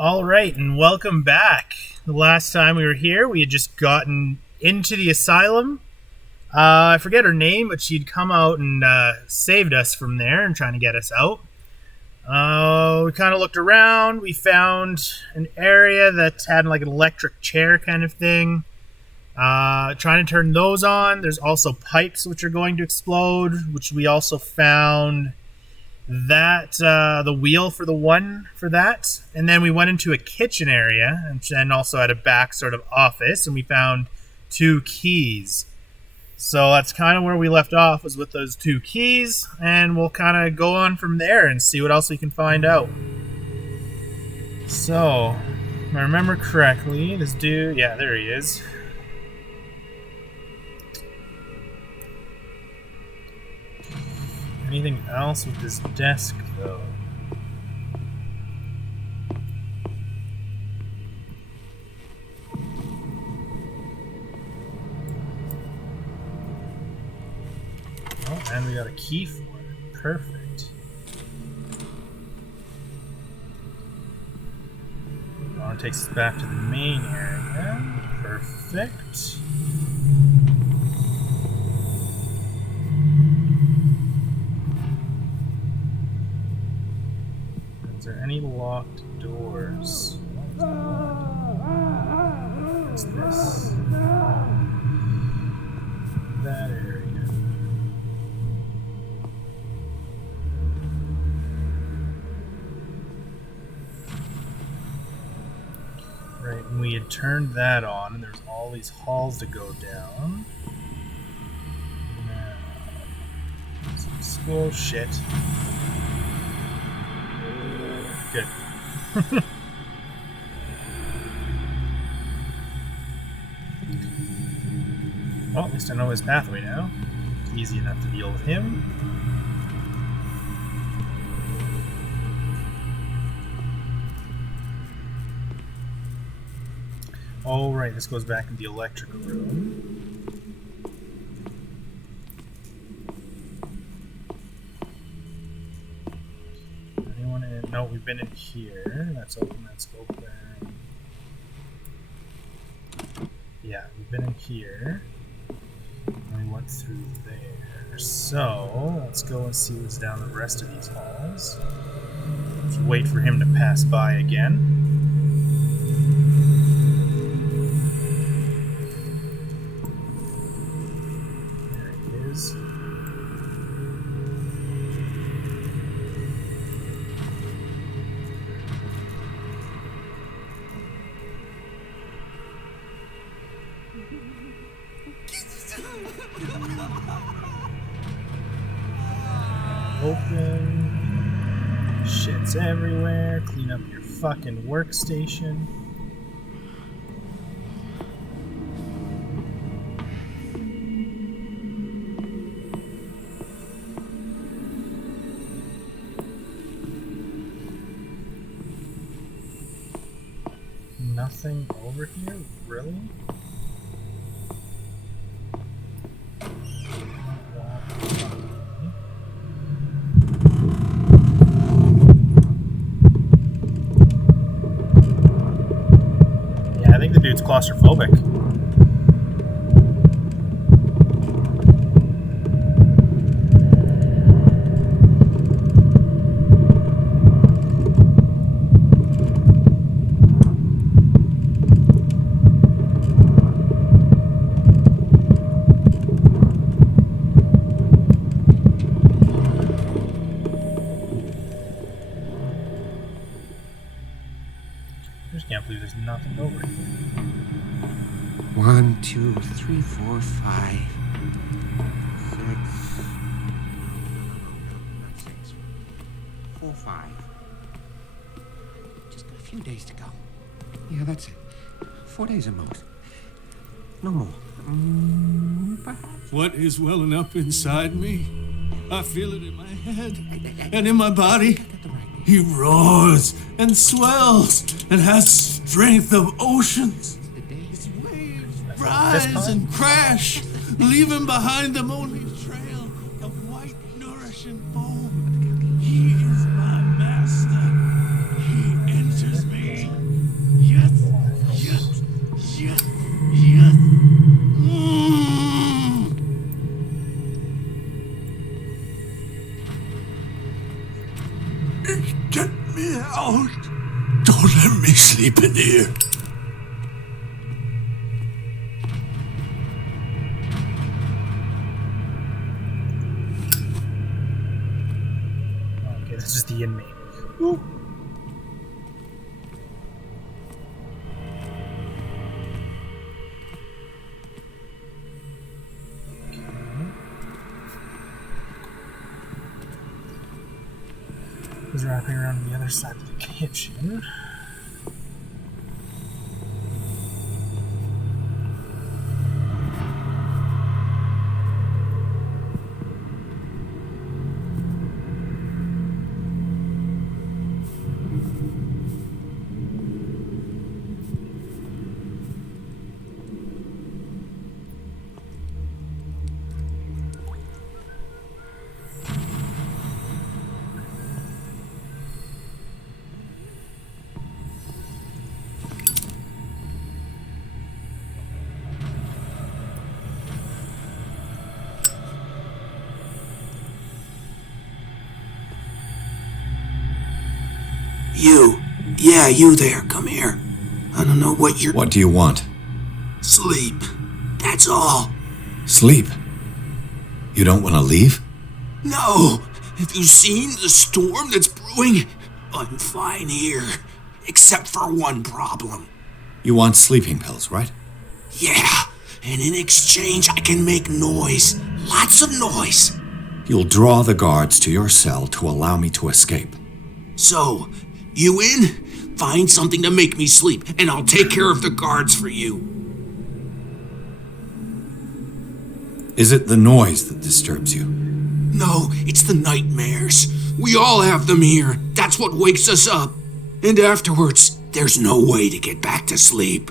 All right, and welcome back. The last time we were here, we had just gotten into the asylum. I forget her name, but she'd come out and saved us from there and trying to get us out. We kind of looked around. We found an area that had like an electric chair kind of thing. Trying to turn those on. There's also pipes which are going to explode, which we also found that the wheel for the one for that. And then we went into a kitchen area and then also had a back sort of office, and we found 2 keys. So that's kind of where we left off, was with those 2 keys, and we'll kind of go on from there and see what else we can find out. So, if I remember correctly, this dude, yeah, there he is. Anything else with this desk, though? Oh, and we got a key for it. Perfect. Oh, it takes us back to the main area. Perfect. Is there any locked doors? What's this? That area. Right, and we had turned that on, and there's all these halls to go down. Now, some school shit. Good. Well, at least I know his pathway now. It's easy enough to deal with him. Oh, right, this goes back in the electric room. Anyone in? No, we've been in here. That's open, that's open. Yeah, we've been in here. And we went through there. So, let's go and see what's down the rest of these halls. Just wait for him to pass by again. Open. Shit's everywhere. Clean up your fucking workstation. Nothing over here? Really? I think the dude's claustrophobic. I just can't believe there's nothing over here. 1, 2, 3, 4, 5, 6. Not 6. 4, 5. Just got a few days to go. Yeah, that's it. 4 days at most. No more. Perhaps. What is welling up inside me? I feel it in my head and in my body. He roars and swells and has strength of oceans. His waves rise and crash, leaving behind them only a trail of white, nourishing foam. He is my master. He enters me out. Don't let me sleep in here. Okay, this is the inmate. Ooh. He's wrapping around the other side of the kitchen. You. Yeah, you there. Come here. I don't know what you're... What do you want? Sleep. That's all. Sleep? You don't want to leave? No. Have you seen the storm that's brewing? I'm fine here. Except for one problem. You want sleeping pills, right? Yeah. And in exchange, I can make noise. Lots of noise. You'll draw the guards to your cell to allow me to escape. So, you in? Find something to make me sleep, and I'll take care of the guards for you. Is it the noise that disturbs you? No, it's the nightmares. We all have them here. That's what wakes us up. And afterwards, there's no way to get back to sleep.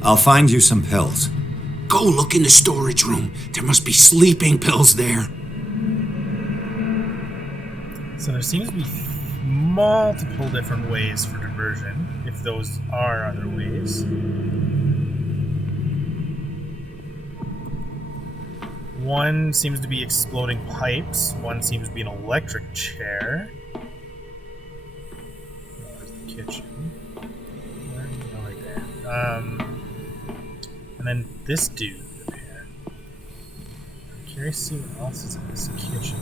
I'll find you some pills. Go look in the storage room. There must be sleeping pills there. So there seems to be multiple different ways for diversion, if those are other ways. One seems to be exploding pipes. One seems to be an electric chair. There's the kitchen. Where? Oh, right there. And then this dude up here. I'm curious to see what else is in this kitchen.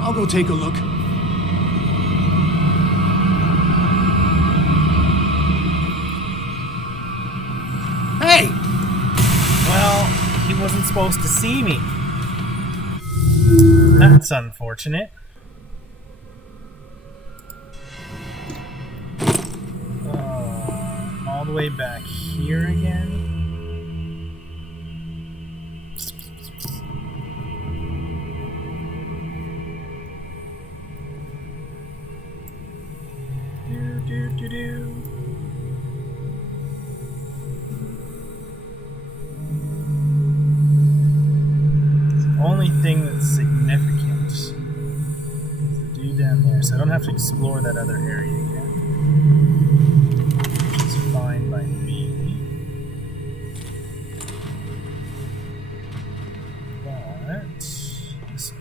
I'll go take a look. Hey! Well, he wasn't supposed to see me. That's unfortunate. All the way back here again. Do. The only thing that's significant is the dude down there, so I don't have to explore that other area again. Which is fine by me. But this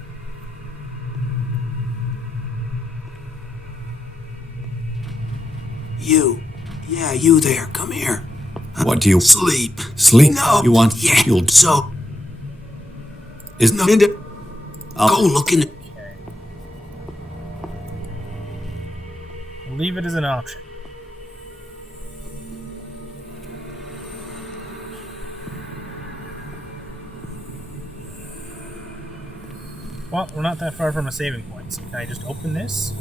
You. Yeah, you there. Come here. What do you... Sleep. Sleep? No. You want... Yeah. You'll... So... Is No. I'll... Go look in the... okay. We'll leave it as an option. Well, we're not that far from a saving point, so can I just open this?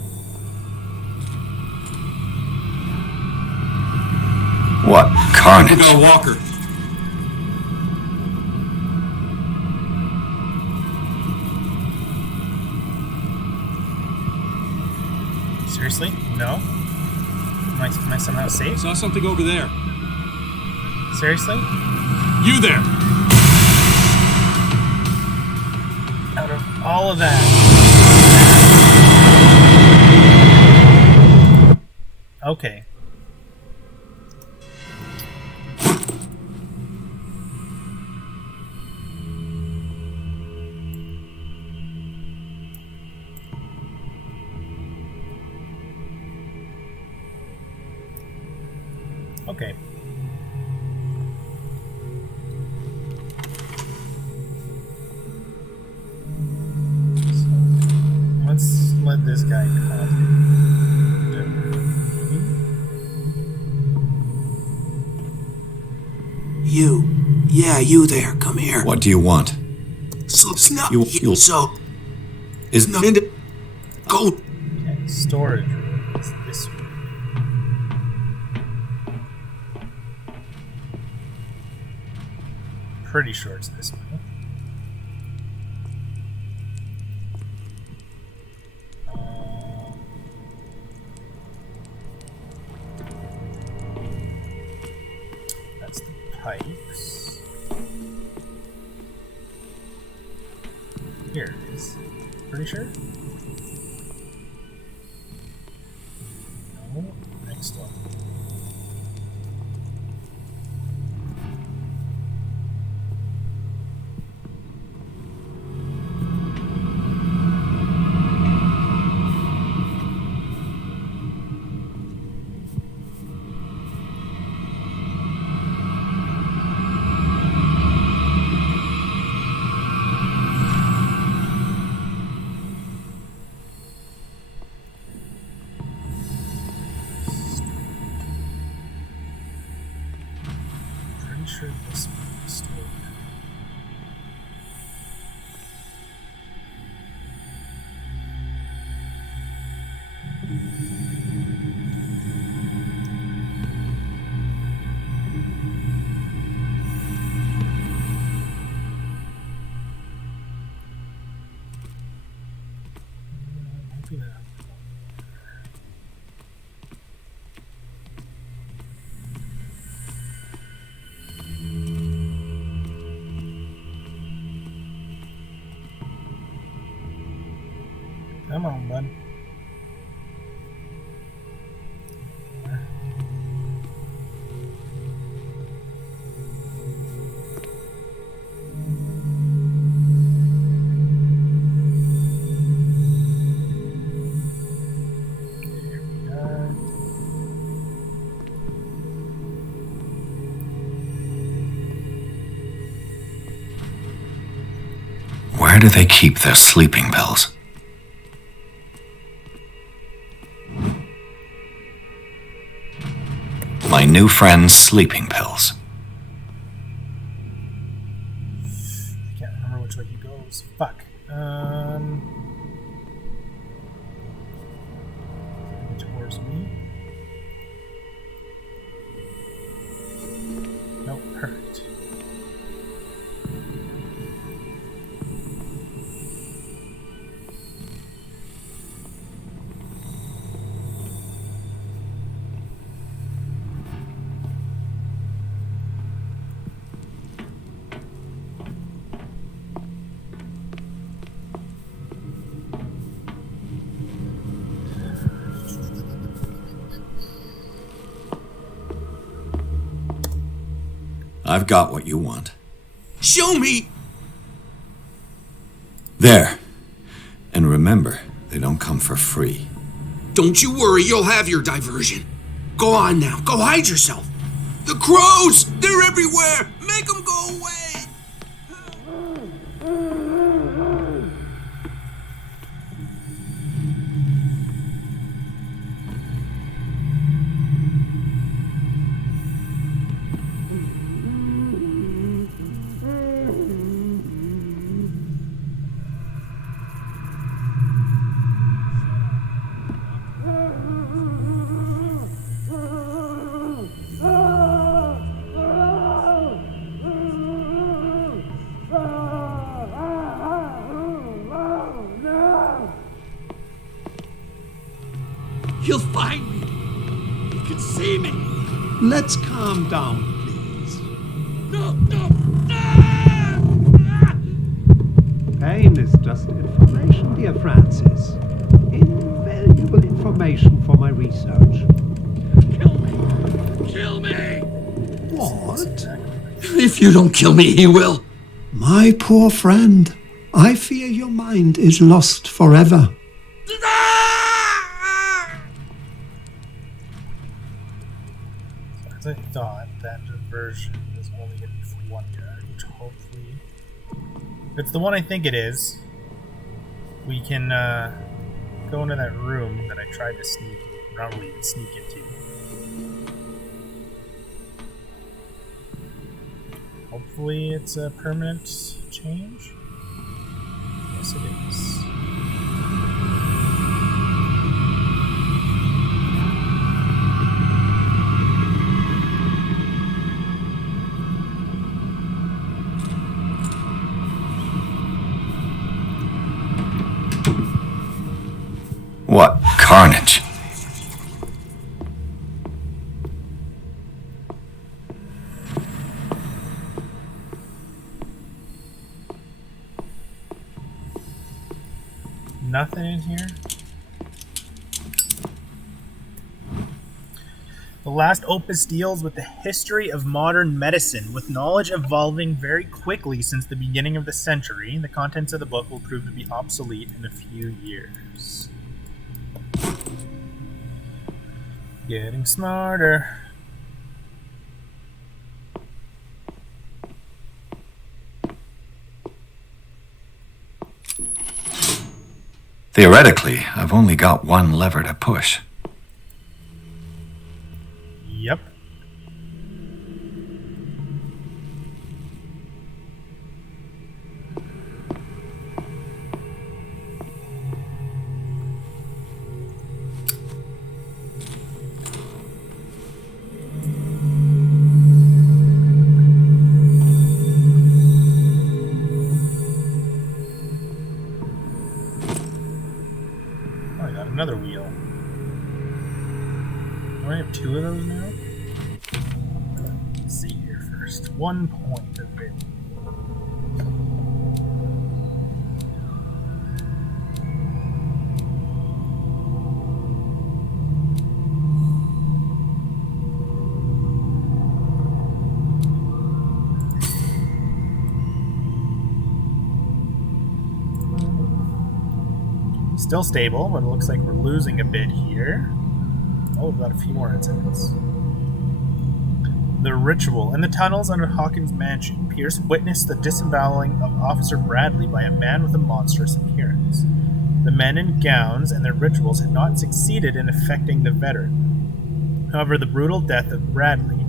What carnage? We got a walker. Seriously? No? Am I somehow safe? Saw something over there. Seriously? You there! Out of All of that. Okay. Okay. So, let's let this guy cause it. You. Yeah, you there. Come here. What do you want? So, You'll- so, Is nothing to go. Okay, storage room is this one. Pretty sure it's this way. That's the pipes. Here it is. Pretty sure? No. Next one. Pretty sure this one is stored. Maybe not. Come on, bud. Here we are. Where do they keep their sleeping pills? My new friend's sleeping pills. I can't remember which way he goes. Fuck. Towards me. Nope, perfect. I've got what you want. Show me. There. And remember, they don't come for free. Don't you worry, you'll have your diversion. Go on now, go hide yourself. The crows, they're everywhere. Make them go away. He'll find me. He can see me. Let's calm down, please. No, no. Pain is just information, dear Francis. Invaluable information for my research. Kill me! Kill me! What? If you don't kill me, he will. My poor friend, I fear your mind is lost forever. As I thought, that diversion was only going to be for 1 yard, which hopefully... If it's the one I think it is, we can go into that room that I tried to not really even sneak into. Hopefully it's a permanent change. Yes, it is. What carnage! Nothing in here. The last opus deals with the history of modern medicine, with knowledge evolving very quickly since the beginning of the century. The contents of the book will prove to be obsolete in a few years. Getting smarter. Theoretically, I've only got one lever to push. Yep. Another wheel. Do I have 2 of those now? Let's see here first. 1 point of it. Still stable, but it looks like we're losing a bit here. Oh, we've got a few more incidents. The ritual. In the tunnels under Hawkins Mansion, Pierce witnessed the disemboweling of Officer Bradley by a man with a monstrous appearance. The men in gowns and their rituals had not succeeded in affecting the veteran. However, the brutal death of Bradley,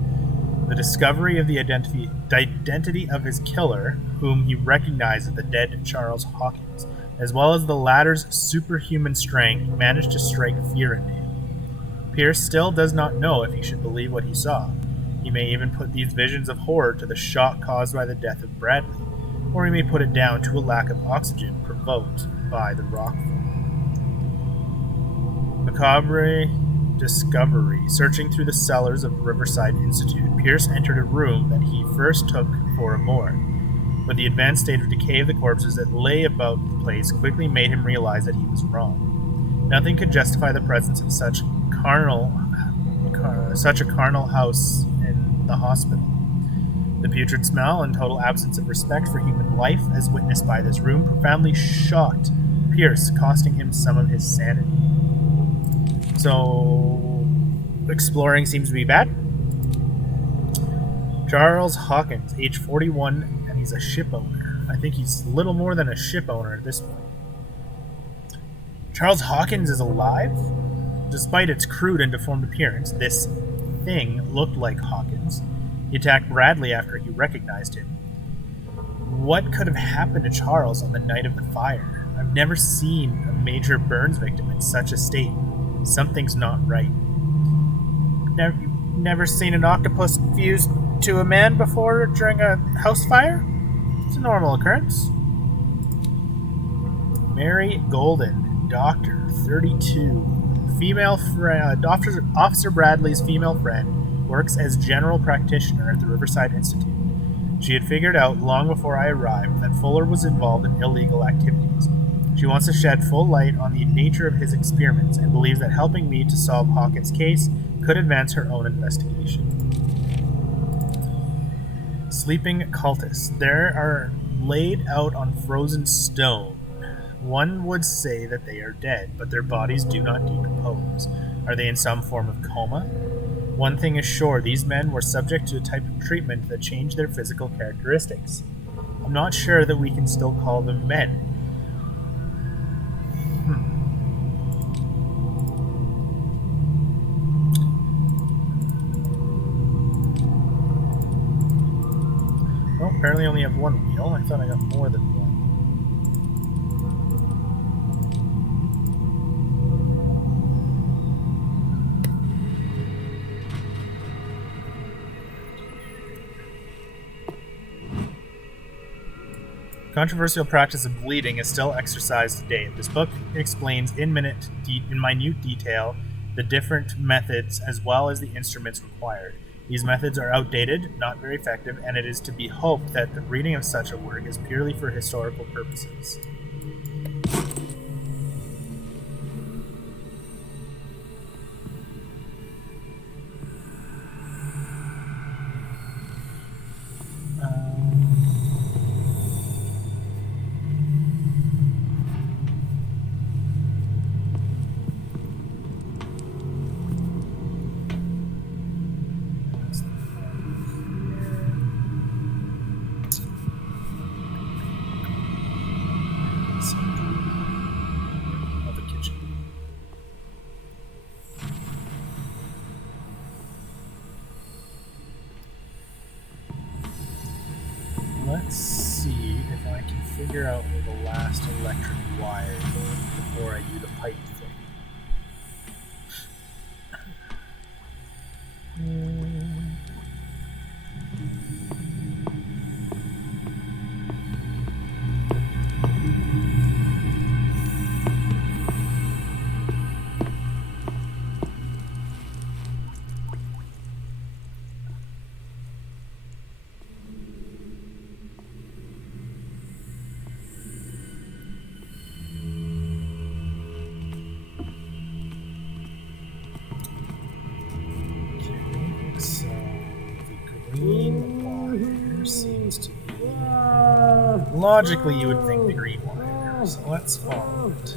the discovery of the identity of his killer, whom he recognized as the dead Charles Hawkins, as well as the latter's superhuman strength, managed to strike fear into him. Pierce still does not know if he should believe what he saw. He may even put these visions of horror to the shock caused by the death of Bradley, or he may put it down to a lack of oxygen provoked by the rockfall. Macabre discovery. Searching through the cellars of Riverside Institute, Pierce entered a room that he first took for a morgue. But the advanced state of decay of the corpses that lay about the place quickly made him realize that he was wrong. Nothing could justify the presence of such a carnal house in the hospital. The putrid smell and total absence of respect for human life, as witnessed by this room, profoundly shocked Pierce, costing him some of his sanity. So, exploring seems to be bad. Charles Hawkins, age 41, and he's a ship owner. I think he's little more than a ship owner at this point. Charles Hawkins is alive? Despite its crude and deformed appearance, this thing looked like Hawkins. He attacked Bradley after he recognized him. What could have happened to Charles on the night of the fire? I've never seen a major burns victim in such a state. Something's not right. Never seen an octopus fuse to a man before during a house fire? It's a normal occurrence. Mary Golden, doctor, 32. Female friend, Officer Bradley's female friend, works as general practitioner at the Riverside Institute. She had figured out long before I arrived that Fuller was involved in illegal activities. She wants to shed full light on the nature of his experiments and believes that helping me to solve Hawkins' case could advance her own investigation. Sleeping cultists. There are laid out on frozen stone. One would say that they are dead, but their bodies do not decompose. Are they in some form of coma? One thing is sure, these men were subject to a type of treatment that changed their physical characteristics. I'm not sure that we can still call them men. Well, apparently I only have one wheel. I thought I got more than one. Controversial practice of bleeding is still exercised today. This book explains in minute detail the different methods as well as the instruments required. These methods are outdated, not very effective, and it is to be hoped that the reading of such a work is purely for historical purposes. Let's see if I can figure out where the last electric wire goes before I do the pipe thing. Logically, you would think the green wire, so let's follow it.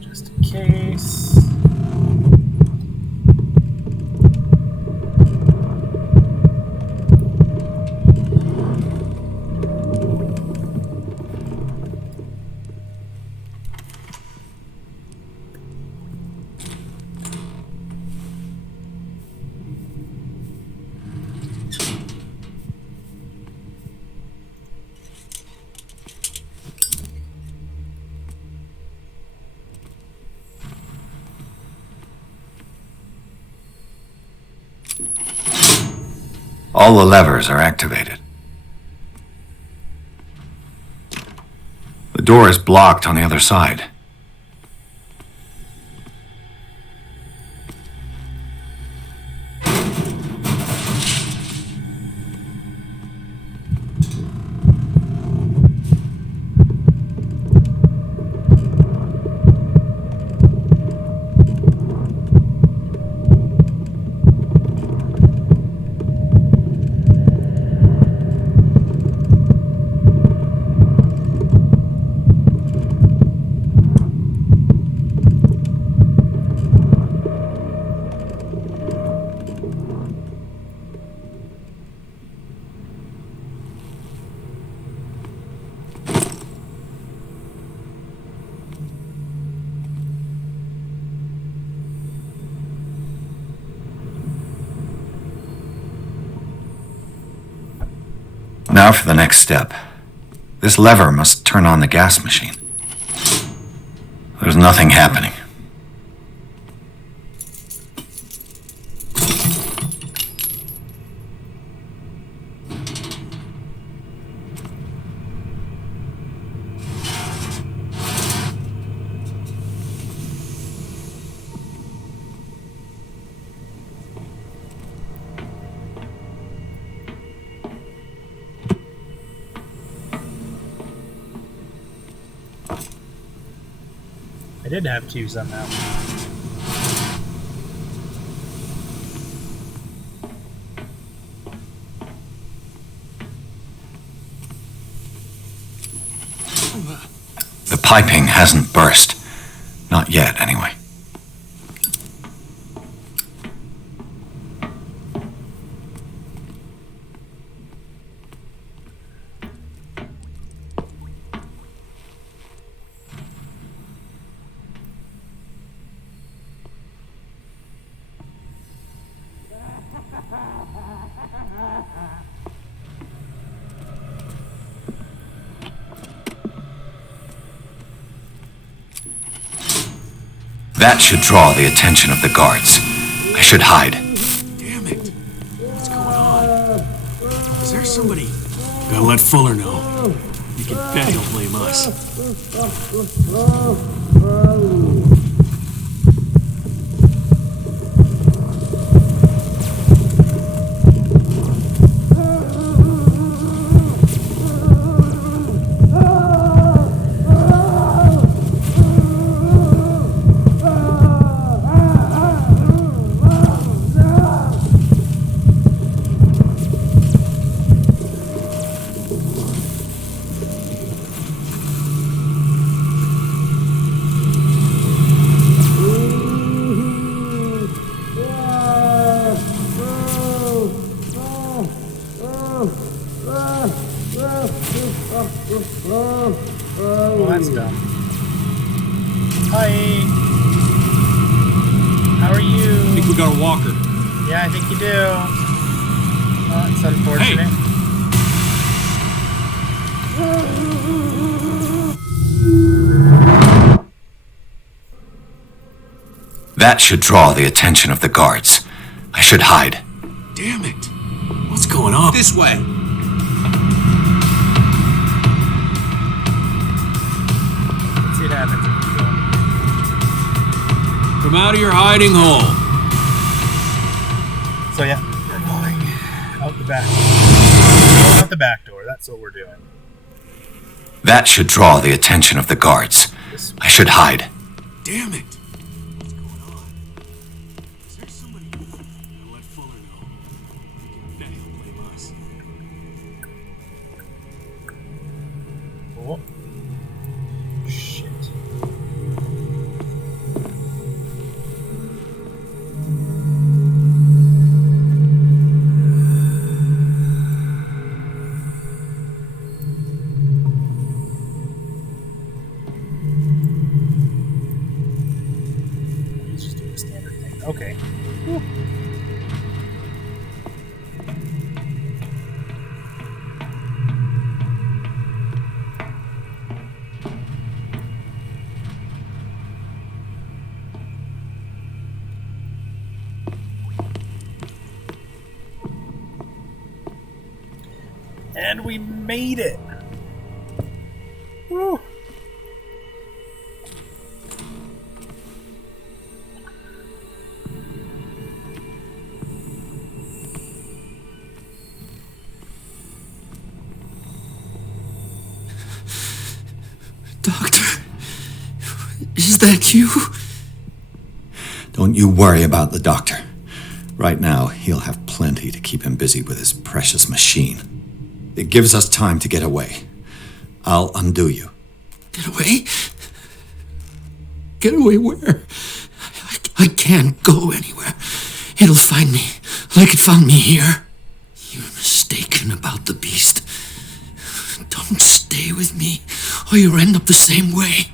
Just in case. All the levers are activated. The door is blocked on the other side. Now for the next step. This lever must turn on the gas machine. There's nothing happening. I did have two somehow. The piping hasn't burst. Not yet, anyway. That should draw the attention of the guards. I should hide. Damn it. What's going on? Is there somebody? Gotta let Fuller know. You can bet he'll blame us. Well, that's dumb. Hi. How are you? I think we got a walker. Yeah, I think you do. Oh, it's unfortunate. That should draw the attention of the guards. I should hide. Damn it. What's going on? This way. Let's see what happens if you go. Come out of your hiding hole. So yeah, we're going out the back. Going out the back door. That's what we're doing. That should draw the attention of the guards. I should hide. Damn it. What's going on? Is there somebody? Gotta let Fuller know. You can bet he'll blame us. Oh. Shit. He's just doing a standard thing. Okay. And we made it. Woo. Doctor, is that you? Don't you worry about the doctor. Right now, he'll have plenty to keep him busy with his precious machine. It gives us time to get away. I'll undo you. Get away? Get away where? I can't go anywhere. It'll find me like it found me here. You're mistaken about the beast. Don't stay with me, or you'll end up the same way.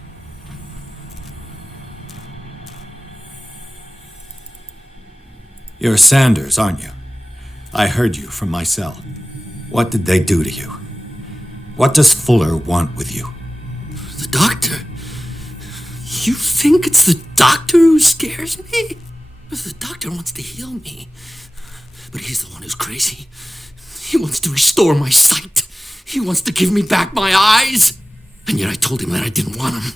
You're Sanders, aren't you? I heard you from my cell. What did they do to you? What does Fuller want with you? The doctor? You think it's the doctor who scares me? The doctor wants to heal me. But he's the one who's crazy. He wants to restore my sight. He wants to give me back my eyes. And yet I told him that I didn't want him.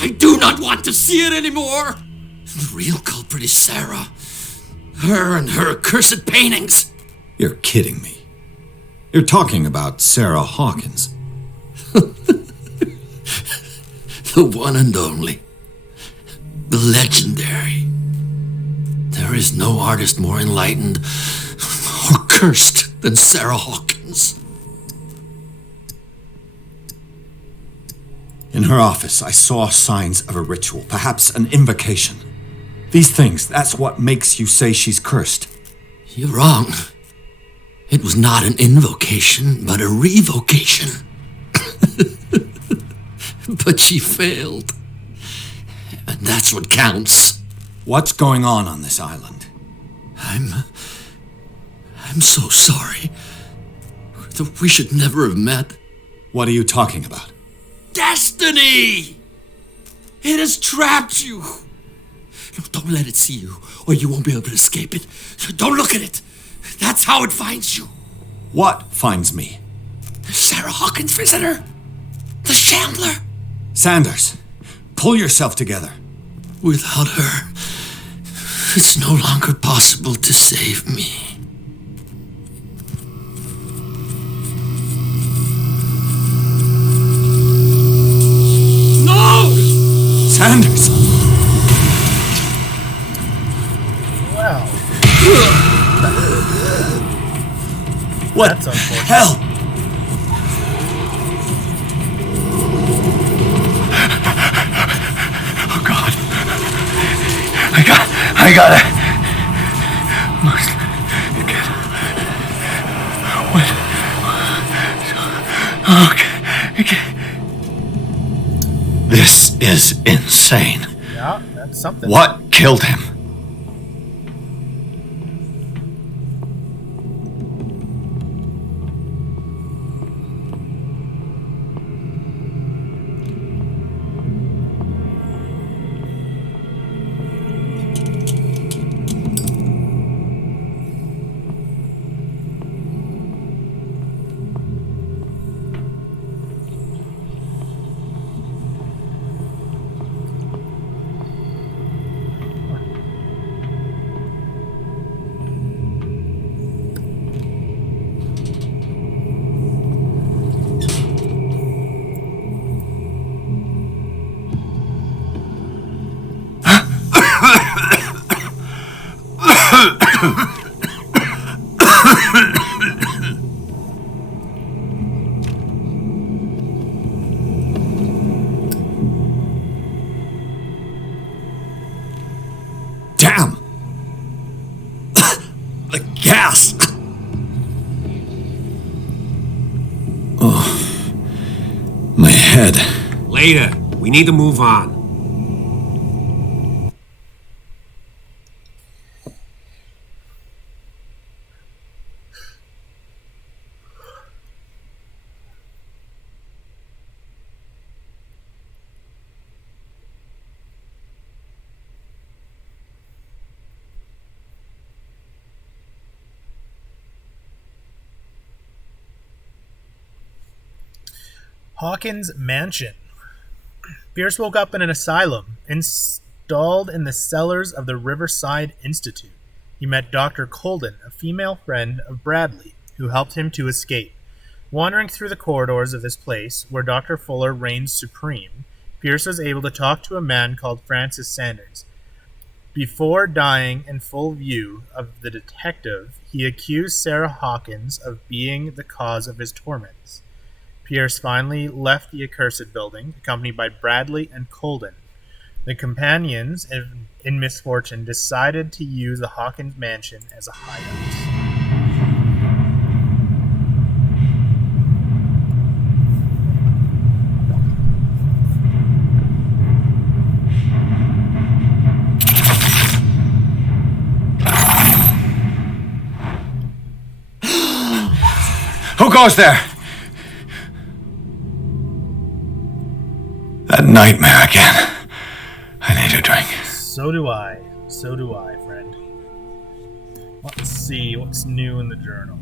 I do not want to see it anymore. The real culprit is Sarah. Her and her accursed paintings. You're kidding me. You're talking about Sarah Hawkins. The one and only. The legendary. There is no artist more enlightened or cursed than Sarah Hawkins. In her office, I saw signs of a ritual, perhaps an invocation. These things, that's what makes you say she's cursed. You're wrong. It was not an invocation, but a revocation. But she failed. And that's what counts. What's going on this island? I'm so sorry. We should never have met. What are you talking about? Destiny! It has trapped you. No, don't let it see you, or you won't be able to escape it. Don't look at it. That's how it finds you. What finds me? Sarah Hawkins' visitor. The Shambler. Sanders, pull yourself together. Without her, it's no longer possible to save me. No! Sanders! Wow. What That's unfortunate. hell? Oh, God. I gotta... Must get... What? Okay. This is insane. Yeah, that's something. What killed him? Damn! The gas! Oh, my head. Later. We need to move on. Hawkins Mansion. Pierce woke up in an asylum, installed in the cellars of the Riverside Institute. He met Dr. Colden, a female friend of Bradley, who helped him to escape. Wandering through the corridors of this place, where Dr. Fuller reigns supreme, Pierce was able to talk to a man called Francis Sanders. Before dying in full view of the detective, he accused Sarah Hawkins of being the cause of his torments. Pierce finally left the accursed building, accompanied by Bradley and Colden. The companions in misfortune decided to use the Hawkins Mansion as a hideout. goes there? That nightmare again. I need a drink. So do I. So do I, friend. Let's see what's new in the journal.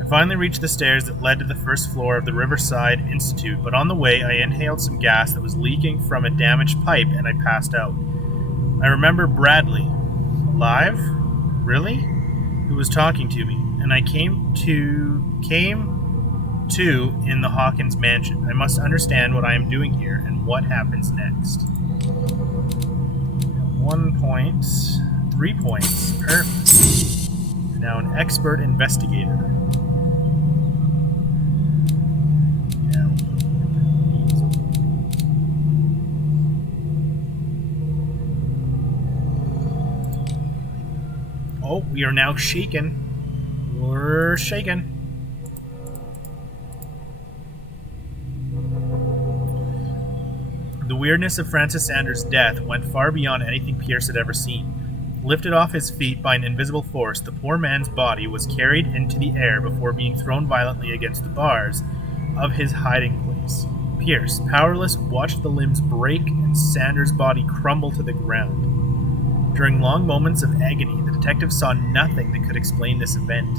I finally reached the stairs that led to the first floor of the Riverside Institute, but on the way I inhaled some gas that was leaking from a damaged pipe and I passed out. I remember Bradley. Alive? Really? Who was talking to me, and I came to in the Hawkins Mansion. I must understand what I am doing here and what happens next. 1 point, 3 points, perfect. You're now an expert investigator. Yeah. Oh, we are now shaken. We're shaken. The weirdness of Francis Sanders' death went far beyond anything Pierce had ever seen. Lifted off his feet by an invisible force, the poor man's body was carried into the air before being thrown violently against the bars of his hiding place. Pierce, powerless, watched the limbs break and Sanders' body crumble to the ground. During long moments of agony, the detective saw nothing that could explain this event.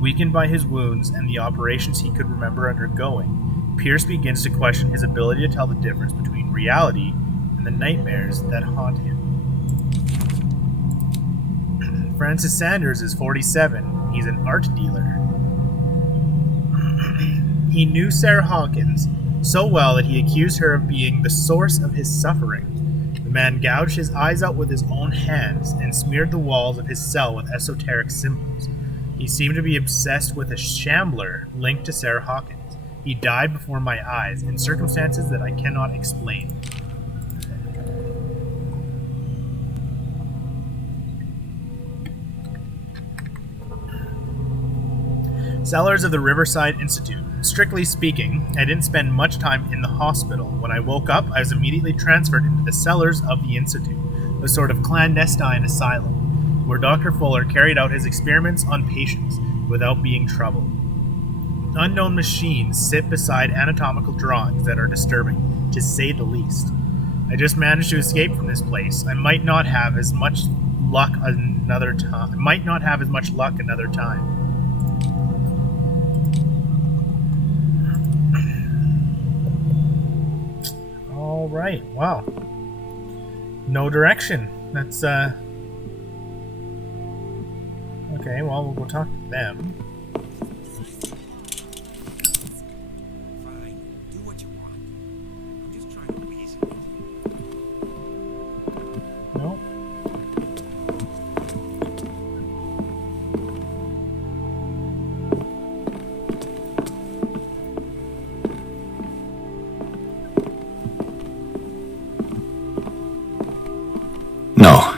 Weakened by his wounds and the operations he could remember undergoing, Pierce begins to question his ability to tell the difference between reality and the nightmares that haunt him. Francis Sanders is 47. He's an art dealer. He knew Sarah Hawkins so well that he accused her of being the source of his suffering. The man gouged his eyes out with his own hands and smeared the walls of his cell with esoteric symbols. He seemed to be obsessed with a shambler linked to Sarah Hawkins. He died before my eyes in circumstances that I cannot explain. Cellars of the Riverside Institute. Strictly speaking, I didn't spend much time in the hospital. When I woke up, I was immediately transferred into the cellars of the Institute, a sort of clandestine asylum, where Dr. Fuller carried out his experiments on patients without being troubled. Unknown machines sit beside anatomical drawings that are disturbing, to say the least. I just managed to escape from this place. I might not have as much luck another time. All right. Wow. No direction. That's okay. Well, we'll go talk to them. No.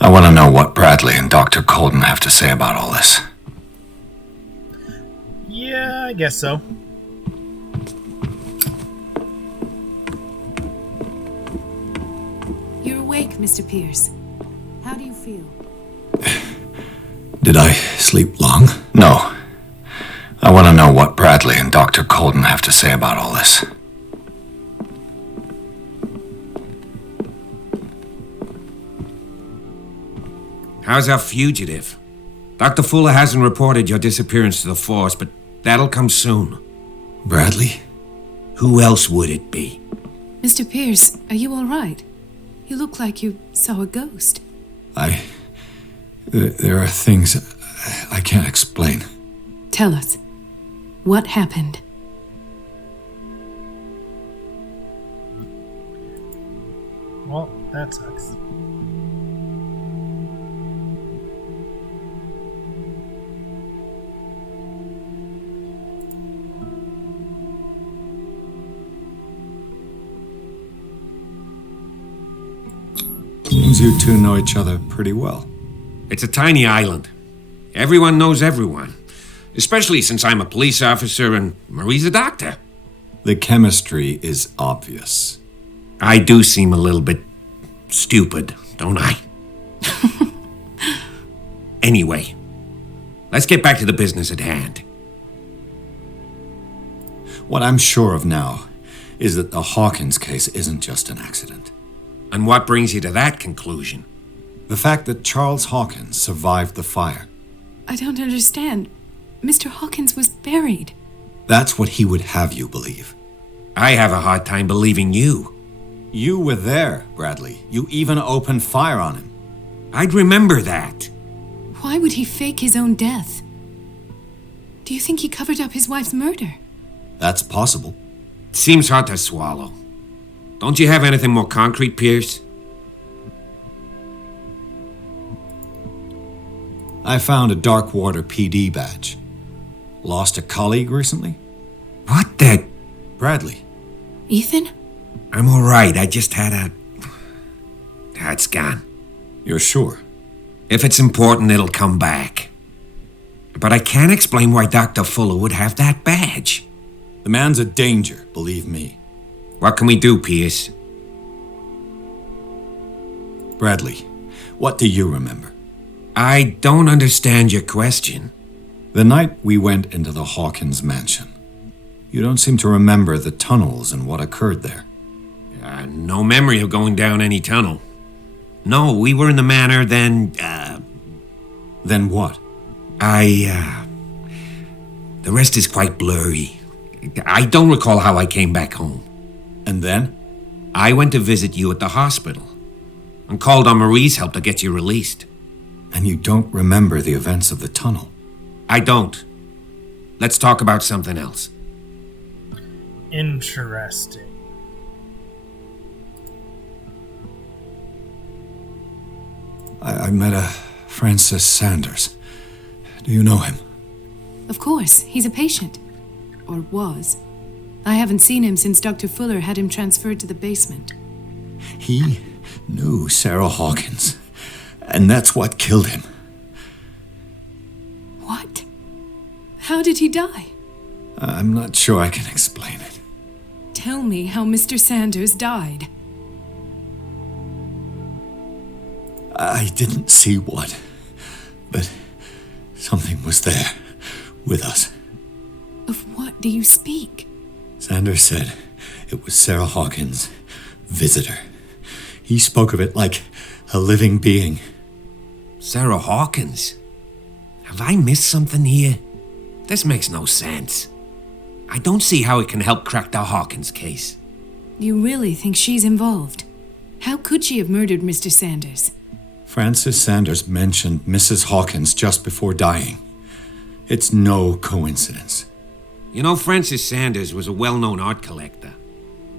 I want to know what Bradley and Dr. Colden have to say about all this. Yeah, I guess so. You're awake, Mr. Pierce. How do you feel? Did I sleep long? No. I want to know what Bradley and Dr. Colden have to say about all this. How's our fugitive? Dr. Fuller hasn't reported your disappearance to the force, but that'll come soon. Bradley? Who else would it be? Mr. Pierce, are you all right? You look like you saw a ghost. There are things I can't explain. Tell us. What happened? Well, that sucks. Seems you two know each other pretty well. It's a tiny island. Everyone knows everyone. Especially since I'm a police officer and Marie's a doctor. The chemistry is obvious. I do seem a little bit stupid, don't I? Anyway, let's get back to the business at hand. What I'm sure of now is that the Hawkins case isn't just an accident. And what brings you to that conclusion? The fact that Charles Hawkins survived the fire. I don't understand. Mr. Hawkins was buried. That's what he would have you believe. I have a hard time believing you. You were there, Bradley. You even opened fire on him. I'd remember that. Why would he fake his own death? Do you think he covered up his wife's murder? That's possible. Seems hard to swallow. Don't you have anything more concrete, Pierce? I found a Darkwater PD badge. Lost a colleague recently? What the... Bradley. Ethan? I'm all right. I just had a... It's gone. You're sure? If it's important, it'll come back. But I can't explain why Dr. Fuller would have that badge. The man's a danger, believe me. What can we do, Pierce? Bradley, what do you remember? I don't understand your question. The night we went into the Hawkins Mansion. You don't seem to remember the tunnels and what occurred there. No memory of going down any tunnel. No, we were in the manor, then, Then what? The rest is quite blurry. I don't recall how I came back home. And then? I went to visit you at the hospital and called on Marie's help to get you released. And you don't remember the events of the tunnel? I don't. Let's talk about something else. Interesting. I met a Francis Sanders. Do you know him? Of course, he's a patient. Or was. I haven't seen him since Dr. Fuller had him transferred to the basement. He knew Sarah Hawkins, and that's what killed him. What? How did he die? I'm not sure I can explain it. Tell me how Mr. Sanders died. I didn't see what, but something was there with us. Of what do you speak? Sanders said it was Sarah Hawkins' visitor. He spoke of it like a living being. Sarah Hawkins? Have I missed something here? This makes no sense. I don't see how it can help crack the Hawkins case. You really think she's involved? How could she have murdered Mr. Sanders? Francis Sanders mentioned Mrs. Hawkins just before dying. It's no coincidence. You know, Francis Sanders was a well-known art collector.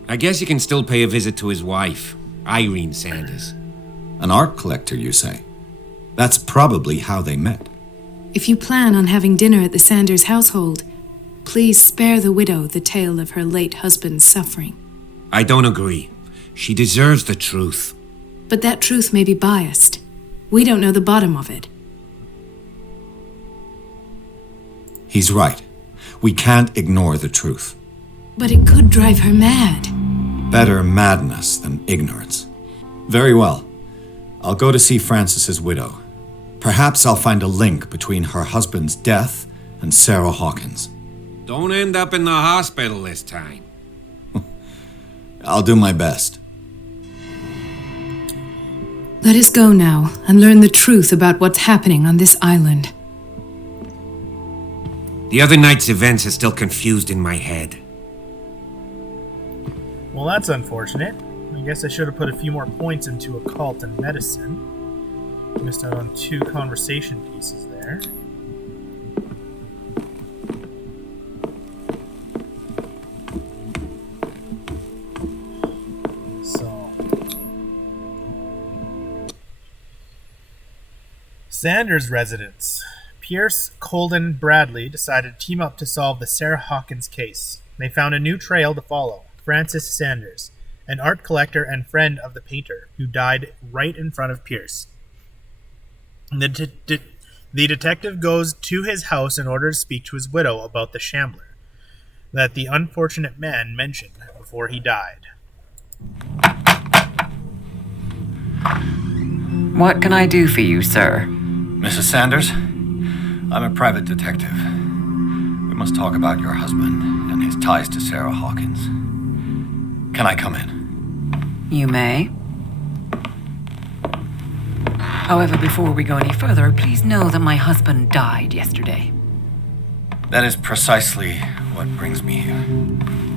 I guess you can still pay a visit to his wife, Irene Sanders. An art collector, you say? That's probably how they met. If you plan on having dinner at the Sanders household, please spare the widow the tale of her late husband's suffering. I don't agree. She deserves the truth. But that truth may be biased. We don't know the bottom of it. He's right. We can't ignore the truth. But it could drive her mad. Better madness than ignorance. Very well. I'll go to see Francis's widow. Perhaps I'll find a link between her husband's death and Sarah Hawkins. Don't end up in the hospital this time. I'll do my best. Let us go now and learn the truth about what's happening on this island. The other night's events are still confused in my head. Well, that's unfortunate. I guess I should have put a few more points into occult and medicine. Missed out on 2 conversation pieces there. So, Sanders' residence. Pierce, Colden, Bradley decided to team up to solve the Sarah Hawkins case. They found a new trail to follow. Francis Sanders, an art collector and friend of the painter, who died right in front of Pierce. The detective goes to his house in order to speak to his widow about the shambler that the unfortunate man mentioned before he died. What can I do for you, sir? Mrs. Sanders, I'm a private detective. We must talk about your husband and his ties to Sarah Hawkins. Can I come in? You may. However, before we go any further, please know that my husband died yesterday. That is precisely what brings me here.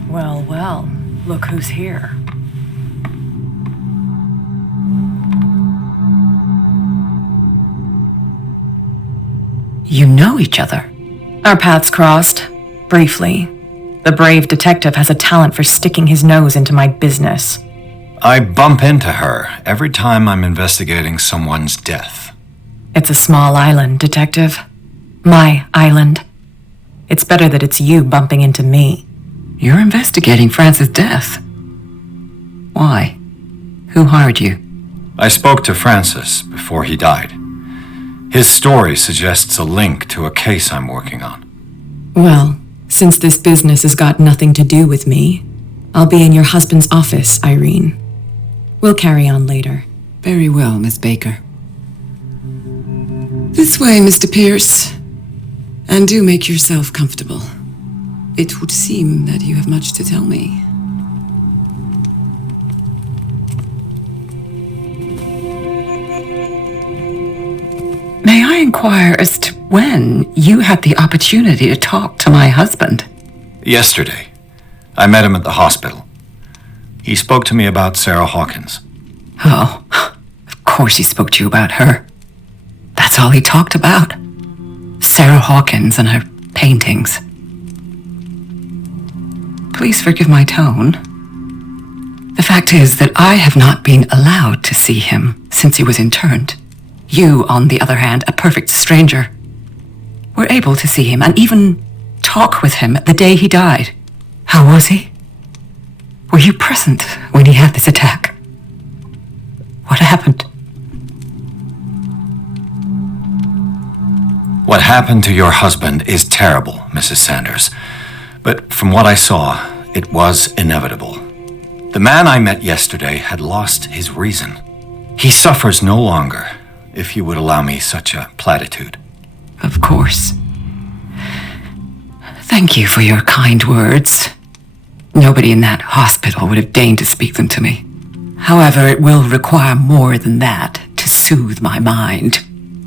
Well, well, look who's here. You know each other. Our paths crossed, briefly. The brave detective has a talent for sticking his nose into my business. I bump into her every time I'm investigating someone's death. It's a small island, detective. My island. It's better that it's you bumping into me. You're investigating Francis' death. Why? Who hired you? I spoke to Francis before he died. His story suggests a link to a case I'm working on. Well, since this business has got nothing to do with me, I'll be in your husband's office, Irene. We'll carry on later. Very well, Miss Baker. This way, Mr. Pierce. And do make yourself comfortable. It would seem that you have much to tell me. May I inquire as to when you had the opportunity to talk to my husband? Yesterday, I met him at the hospital. He spoke to me about Sarah Hawkins. Oh, of course he spoke to you about her. That's all he talked about. Sarah Hawkins and her paintings. Please forgive my tone. The fact is that I have not been allowed to see him since he was interned. You, on the other hand, a perfect stranger, were able to see him and even talk with him the day he died. How was he? Were you present when he had this attack? What happened? What happened to your husband is terrible, Mrs. Sanders. But from what I saw, it was inevitable. The man I met yesterday had lost his reason. He suffers no longer, if you would allow me such a platitude. Of course. Thank you for your kind words. Nobody in that hospital would have deigned to speak them to me. However, it will require more than that to soothe my mind.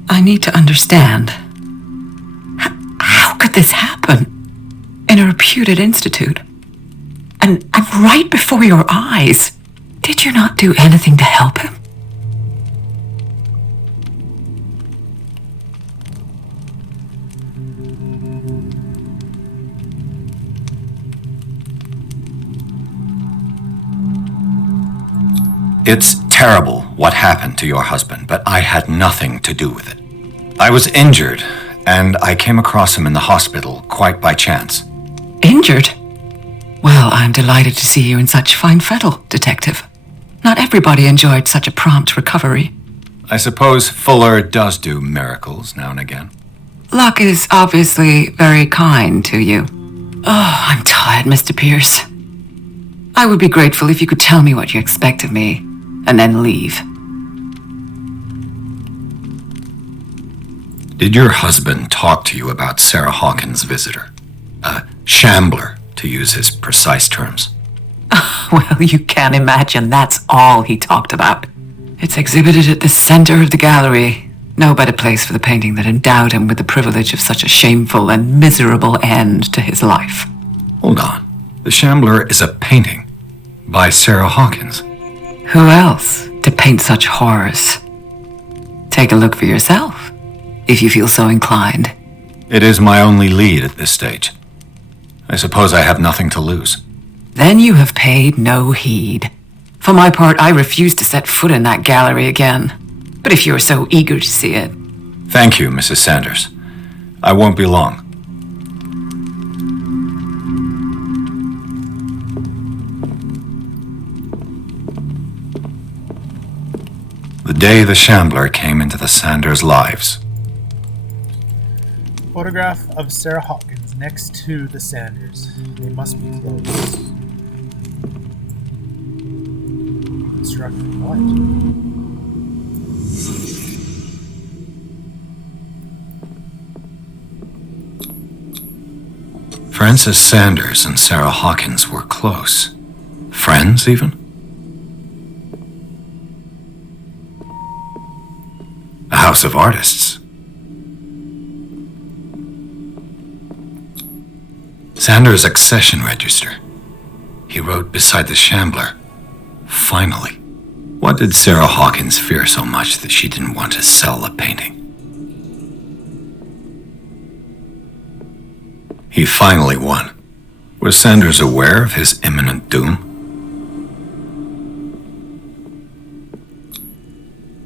I need to understand. How could this happen? In a reputed institute? And right before your eyes. Did you not do anything to help him? It's terrible what happened to your husband, but I had nothing to do with it. I was injured, and I came across him in the hospital quite by chance. Injured? Well, I'm delighted to see you in such fine fettle, Detective. Not everybody enjoyed such a prompt recovery. I suppose Fuller does do miracles now and again. Luck is obviously very kind to you. Oh, I'm tired, Mr. Pierce. I would be grateful if you could tell me what you expect of me, and then leave. Did your husband talk to you about Sarah Hawkins' visitor? A shambler, to use his precise terms. Well, you can imagine that's all he talked about. It's exhibited at the center of the gallery. No better place for the painting that endowed him with the privilege of such a shameful and miserable end to his life. Hold on. The Shambler is a painting by Sarah Hawkins. Who else to paint such horrors? Take a look for yourself, if you feel so inclined. It is my only lead at this stage. I suppose I have nothing to lose. Then you have paid no heed. For my part, I refuse to set foot in that gallery again. But if you're so eager to see it... Thank you, Mrs. Sanders. I won't be long. The day the Shambler came into the Sanders' lives. Photograph of Sarah Hawkins next to the Sanders. They must be close. Struck what? Francis Sanders and Sarah Hawkins were close. Friends, even? A house of artists. Sanders' accession register. He wrote beside the Shambler. Finally. What did Sarah Hawkins fear so much that she didn't want to sell the painting? He finally won. Was Sanders aware of his imminent doom?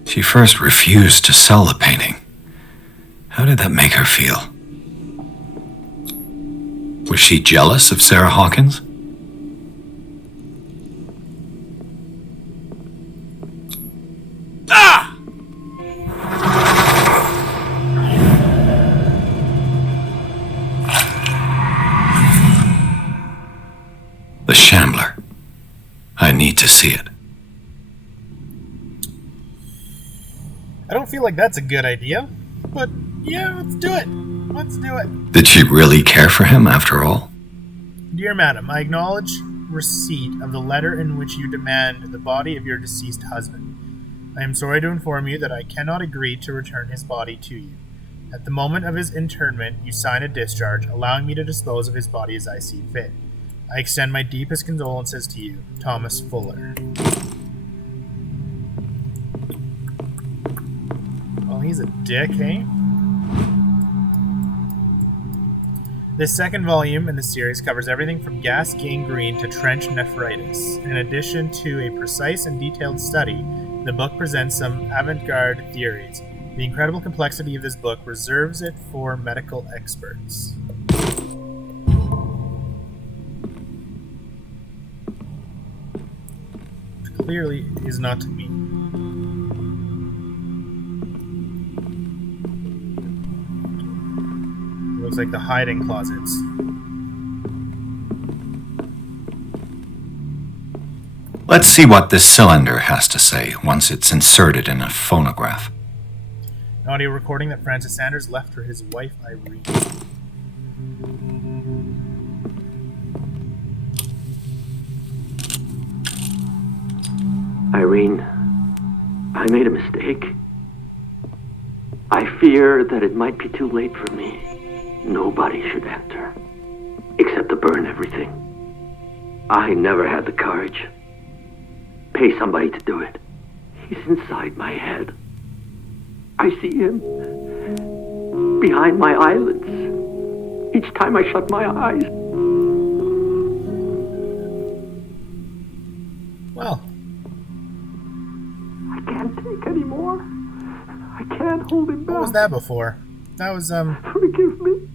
She first refused to sell the painting. How did that make her feel? Was she jealous of Sarah Hawkins? Ah! The Shambler. I need to see it. I don't feel like that's a good idea, but yeah, let's do it. Let's do it. Did she really care for him after all? Dear Madam, I acknowledge receipt of the letter in which you demand the body of your deceased husband. I am sorry to inform you that I cannot agree to return his body to you. At the moment of his interment, you sign a discharge, allowing me to dispose of his body as I see fit. I extend my deepest condolences to you, Thomas Fuller. Well, he's a dick, eh? This second volume in the series covers everything from gas gangrene to trench nephritis. In addition to a precise and detailed study, the book presents some avant-garde theories. The incredible complexity of this book reserves it for medical experts. Clearly is not to me. Looks like the hiding closets. Let's see what this cylinder has to say once it's inserted in a phonograph. An audio recording that Francis Sanders left for his wife, Irene. Irene, I made a mistake. I fear that it might be too late for me. Nobody should enter, except to burn everything. I never had the courage. Pay somebody to do it. He's inside my head. I see him behind my eyelids each time I shut my eyes. Well, I can't take any more. I can't hold him back. what was that before? That was, Forgive me.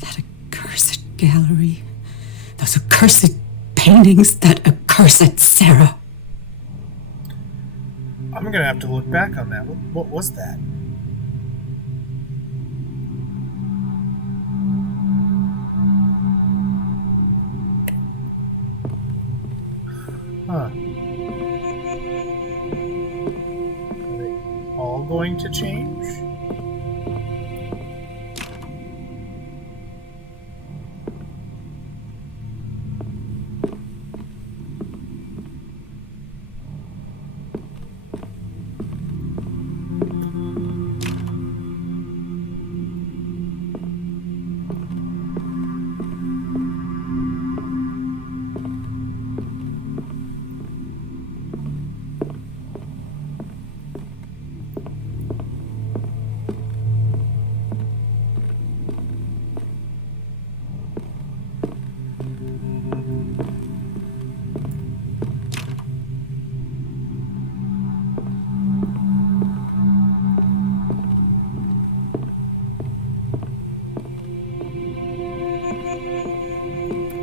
That accursed gallery. Those accursed paintings. That accursed Sarah. I'm gonna have to look back on that. What was that? Huh. Are they all going to change?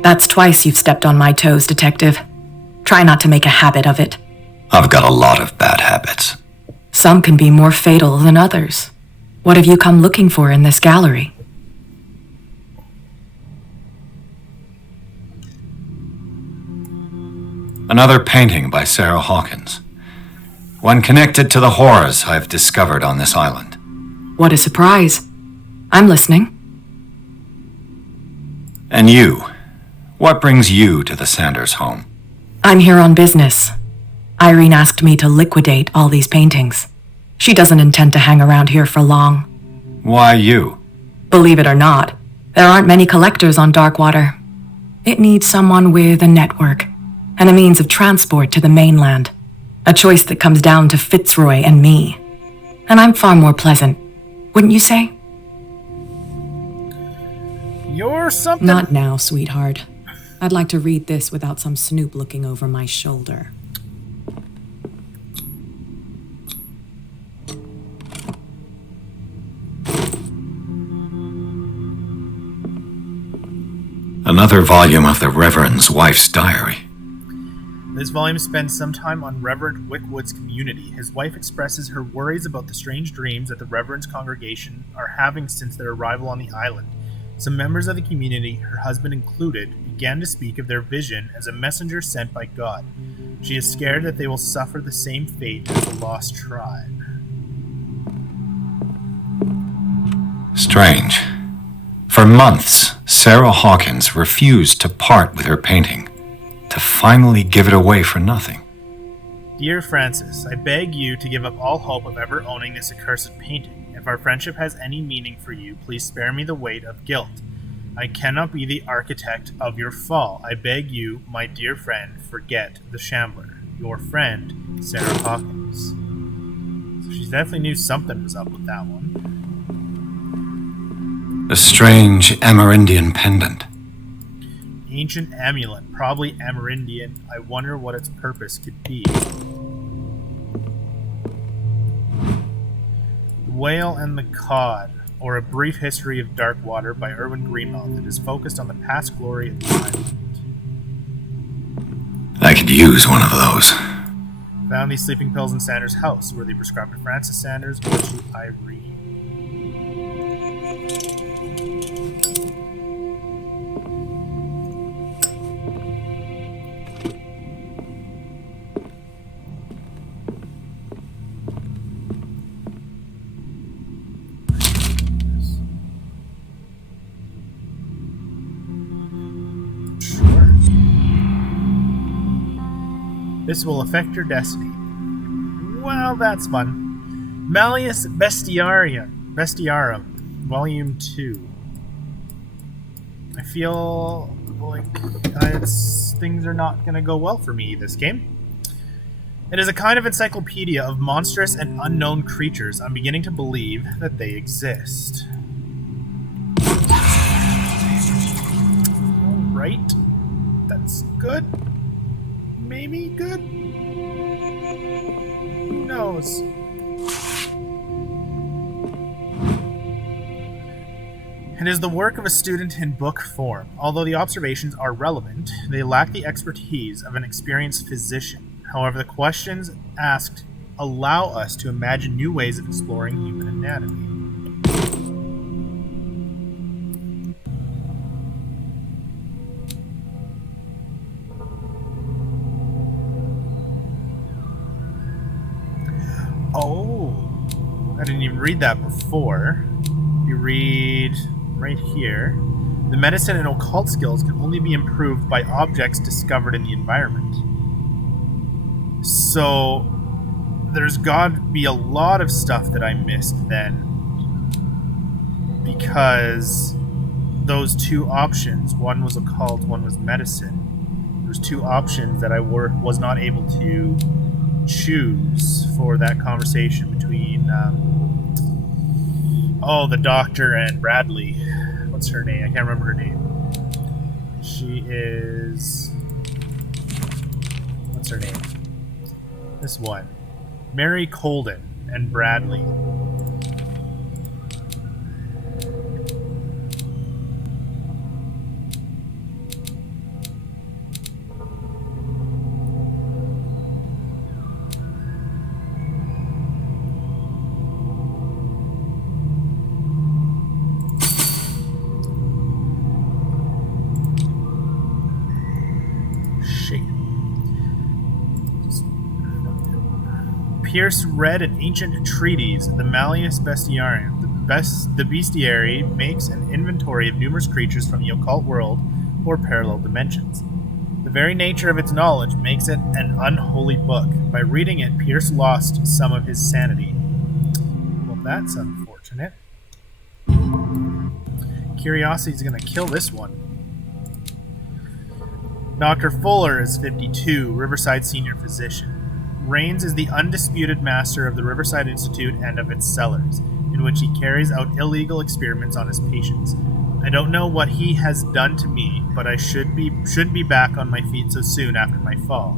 That's twice you've stepped on my toes, Detective. Try not to make a habit of it. I've got a lot of bad habits. Some can be more fatal than others. What have you come looking for in this gallery? Another painting by Sarah Hawkins. One connected to the horrors I've discovered on this island. What a surprise. I'm listening. And you? What brings you to the Sanders home? I'm here on business. Irene asked me to liquidate all these paintings. She doesn't intend to hang around here for long. Why you? Believe it or not, there aren't many collectors on Darkwater. It needs someone with a network and a means of transport to the mainland. A choice that comes down to Fitzroy and me. And I'm far more pleasant, wouldn't you say? You're something... Not now, sweetheart. I'd like to read this without some snoop looking over my shoulder. Another volume of the Reverend's wife's diary. This volume spends some time on Reverend Wickwood's community. His wife expresses her worries about the strange dreams that the Reverend's congregation are having since their arrival on the island. Some members of the community, her husband included, began to speak of their vision as a messenger sent by God. She is scared that they will suffer the same fate as the lost tribe. Strange. For months, Sarah Hawkins refused to part with her painting, to finally give it away for nothing. Dear Francis, I beg you to give up all hope of ever owning this accursed painting. If our friendship has any meaning for you, please spare me the weight of guilt. I cannot be the architect of your fall. I beg you, my dear friend, forget the Shambler. Your friend, Sarah Hawkins. So she definitely knew something was up with that one. A strange Amerindian pendant. Ancient amulet, probably Amerindian. I wonder what its purpose could be. The Whale and the Cod, or A Brief History of Darkwater by Erwin Greenmouth. It is focused on the past glory of the island. I could use one of those. Found these sleeping pills in Sanders' house. Were they prescribed to Francis Sanders or to Irene? This will affect your destiny. Well, that's fun. Malleus Bestiarum, Volume 2. I feel like things are not going to go well for me this game. It is a kind of encyclopedia of monstrous and unknown creatures. I'm beginning to believe that they exist. Alright. That's good. Maybe good? Who knows? It is the work of a student in book form. Although the observations are relevant, they lack the expertise of an experienced physician. However, the questions asked allow us to imagine new ways of exploring human anatomy. Oh, I didn't even read that before. You read right here. The medicine and occult skills can only be improved by objects discovered in the environment. So, there's got to be a lot of stuff that I missed then. Because those two options, one was occult, one was medicine. There's two options that I was not able to choose for that conversation between the doctor and Bradley. What's her name? I can't remember her name. She is... What's her name? This one. Mary Colden and Bradley. Pierce read an ancient treatise, the Malleus Bestiarum. The the bestiary makes an inventory of numerous creatures from the occult world or parallel dimensions. The very nature of its knowledge makes it an unholy book. By reading it, Pierce lost some of his sanity. Well, that's unfortunate. Curiosity's gonna kill this one. Dr. Fuller is 52, Riverside senior physician. Raines is the undisputed master of the Riverside Institute and of its cellars, in which he carries out illegal experiments on his patients. I don't know what he has done to me, but I shouldn't be back on my feet so soon after my fall,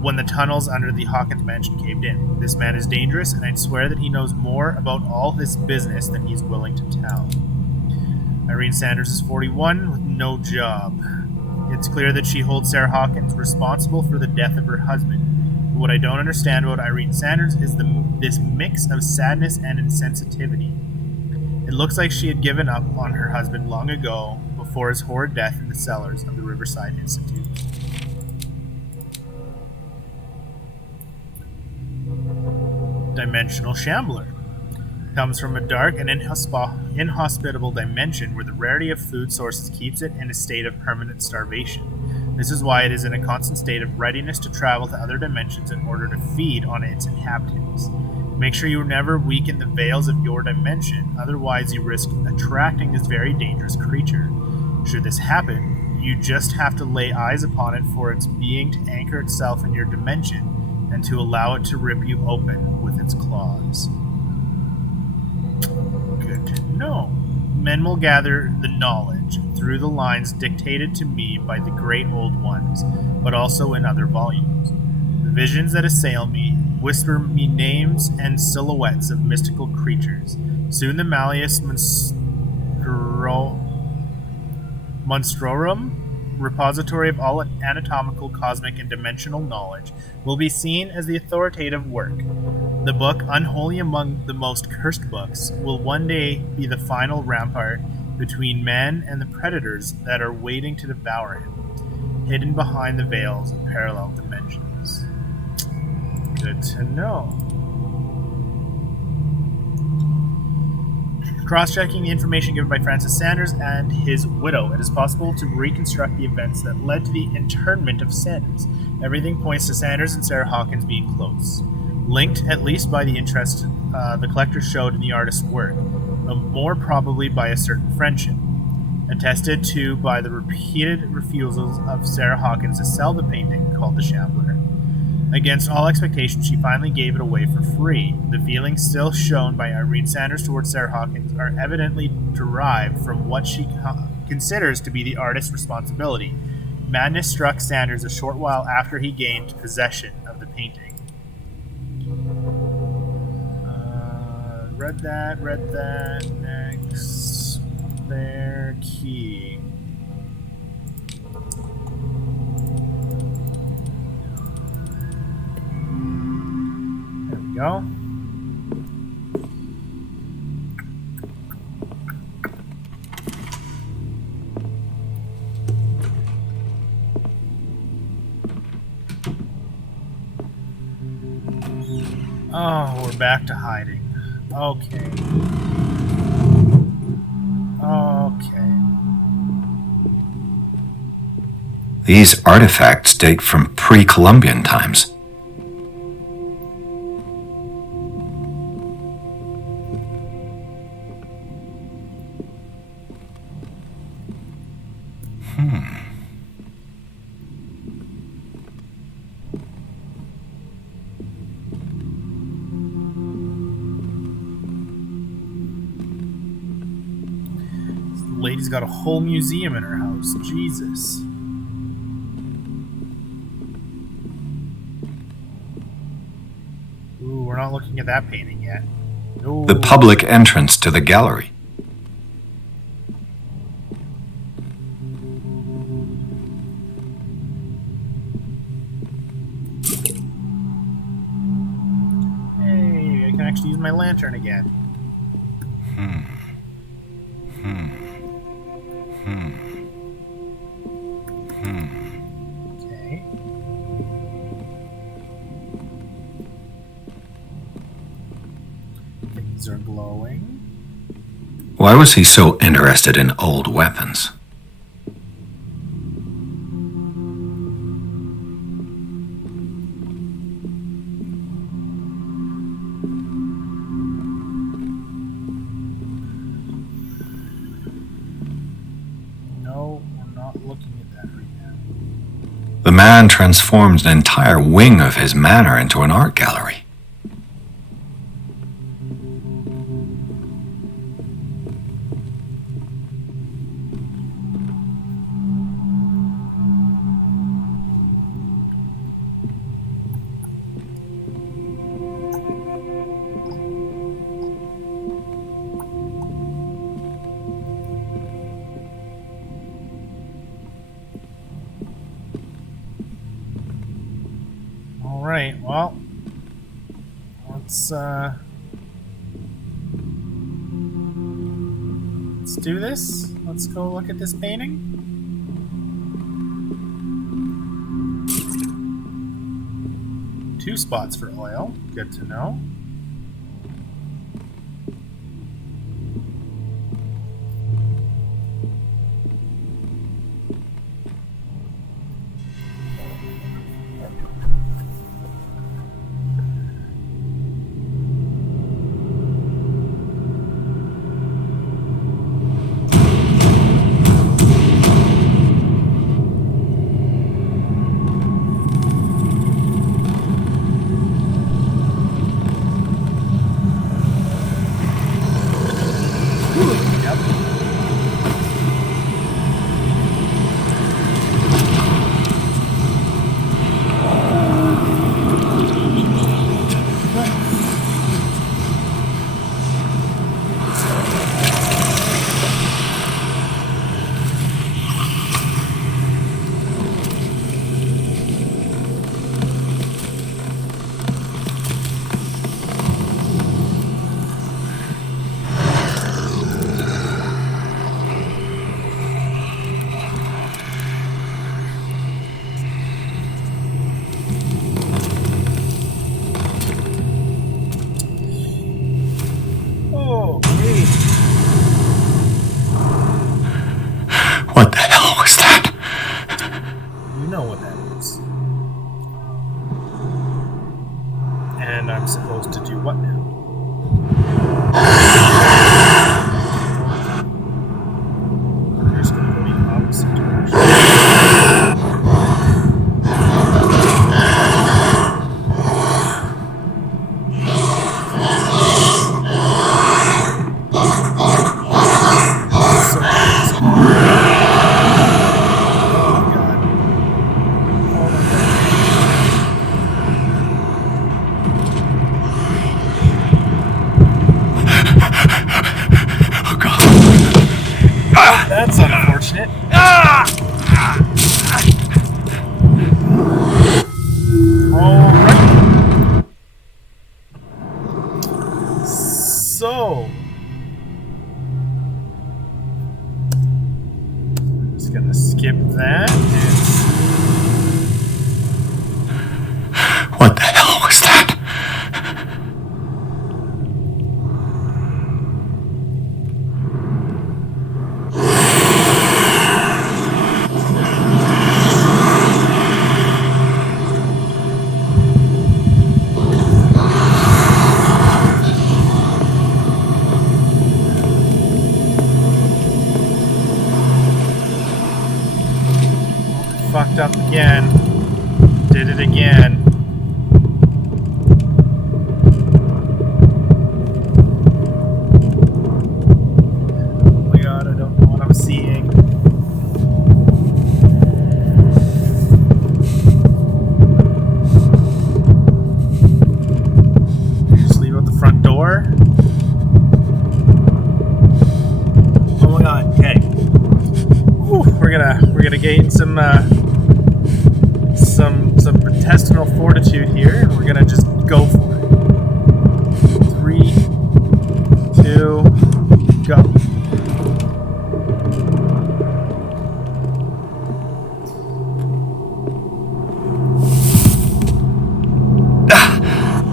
when the tunnels under the Hawkins Mansion caved in. This man is dangerous, and I'd swear that he knows more about all his business than he's willing to tell. Irene Sanders is 41, with no job. It's clear that she holds Sarah Hawkins responsible for the death of her husband. But what I don't understand about Irene Sanders is this mix of sadness and insensitivity. It looks like she had given up on her husband long ago, before his horrid death in the cellars of the Riverside Institute. Dimensional Shambler comes from a dark and inhospitable dimension where the rarity of food sources keeps it in a state of permanent starvation. This is why it is in a constant state of readiness to travel to other dimensions in order to feed on its inhabitants. Make sure you never weaken the veils of your dimension, otherwise you risk attracting this very dangerous creature. Should this happen, you just have to lay eyes upon it for its being to anchor itself in your dimension and to allow it to rip you open with its claws. Good to know. Men will gather the knowledge through the lines dictated to me by the great old ones, but also in other volumes. The visions that assail me whisper me names and silhouettes of mystical creatures. Soon the Malleus Monstrorum, repository of all anatomical, cosmic, and dimensional knowledge, will be seen as the authoritative work. The book, unholy among the most cursed books, will one day be the final rampart between man and the predators that are waiting to devour him, hidden behind the veils of parallel dimensions. Good to know. Cross-checking the information given by Francis Sanders and his widow, it is possible to reconstruct the events that led to the internment of Sanders. Everything points to Sanders and Sarah Hawkins being close, linked at least by the interest the collector showed in the artist's work, but more probably by a certain friendship, attested to by the repeated refusals of Sarah Hawkins to sell the painting called The Shambler. Against all expectations, she finally gave it away for free. The feelings still shown by Irene Sanders towards Sarah Hawkins are evidently derived from what she considers to be the artist's responsibility. Madness struck Sanders a short while after he gained possession of the painting. Read that. Next. There, key. There we go. Oh, we're back to hiding. Okay. These artifacts date from pre-Columbian times. Lady's got a whole museum in her house. Jesus. Ooh, we're not looking at that painting yet. Ooh. The public entrance to the gallery. Hey, I can actually use my lantern again. Okay. These are glowing. Why was he so interested in old weapons? No, we're not looking at that right now. The man transformed an entire wing of his manor into an art gallery. Alright, well, let's do this. Let's go look at this painting. Two spots for oil. Good to know. What the hell was that? You know what that is. And I'm supposed to do what now? I'm just going to go the opposite direction. That's unfortunate. Alright. So, just gonna skip that. What the hell was that? Fucked up again. Did it again. Oh my god, I don't know what I'm seeing. Just leave out the front door. Oh my god, okay. We're gonna gain some intestinal fortitude here, and we're gonna just go for it. 3, 2, go.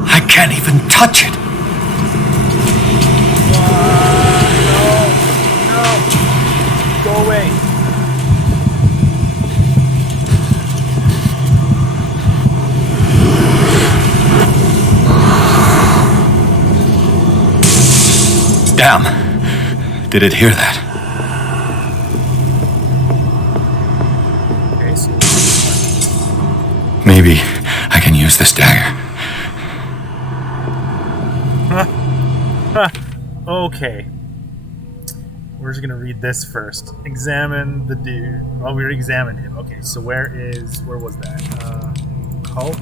I can't even touch it. Damn. Did it hear that? Okay, so Maybe I can use this dagger. okay. We're just gonna read this first. Examine the dude. Well, we already examined him. Okay, so where was that? Cult?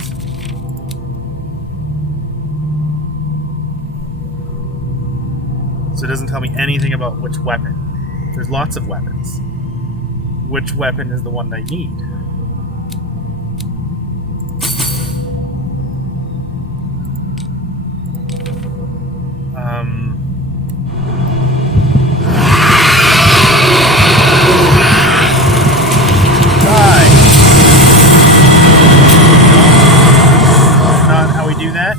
So it doesn't tell me anything about which weapon. There's lots of weapons. Which weapon is the one I need? Die! That's not how we do that?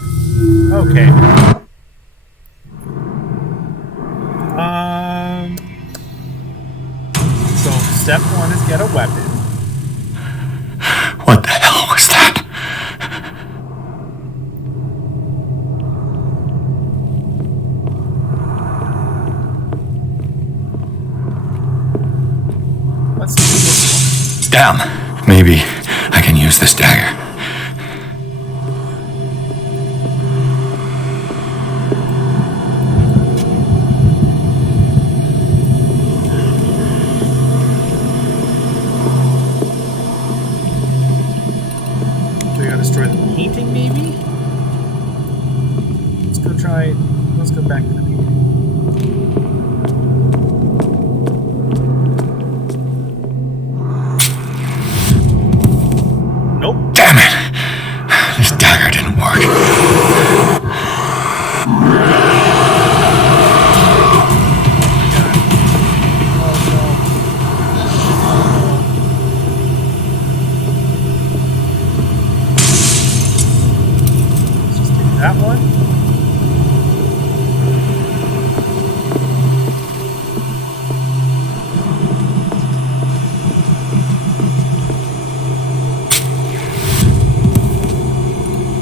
Okay. So step one is get a weapon. What the hell was that? Let's do this one. Damn. Maybe I can use this dagger. Destroy the painting, maybe? Let's go back to the painting. Nope. Damn it! This dagger didn't work. That one?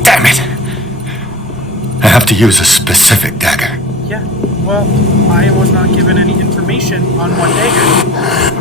Damn it! I have to use a specific dagger. Yeah, well, I was not given any information on what dagger.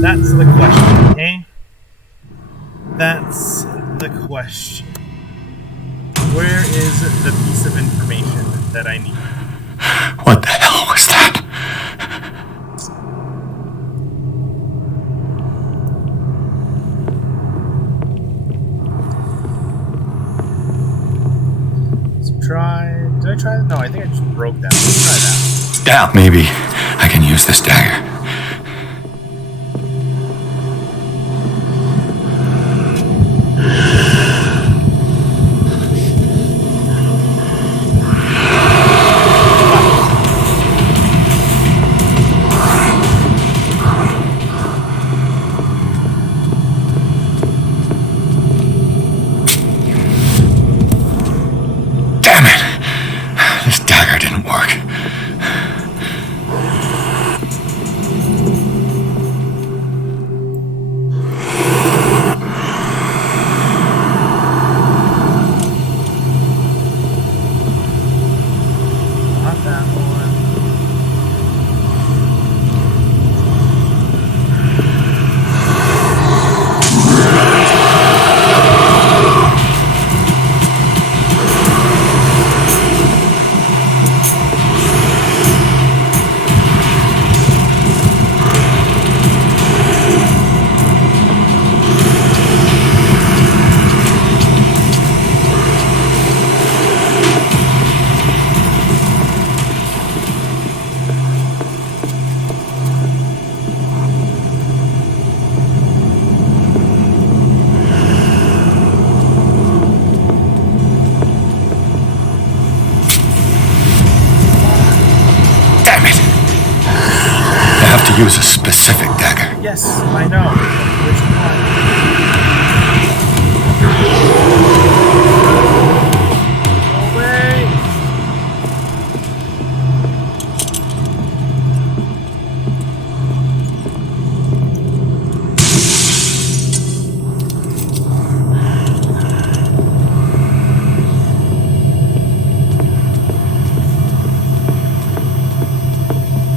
That's the question, okay? That's the question. Where is the piece of information that I need? What the hell was that? Let's try... Did I try that? No, I think I just broke that. Let's try that. Damn. Maybe I can use this dagger. to use a specific dagger. Yes, I know. Which one? Go away!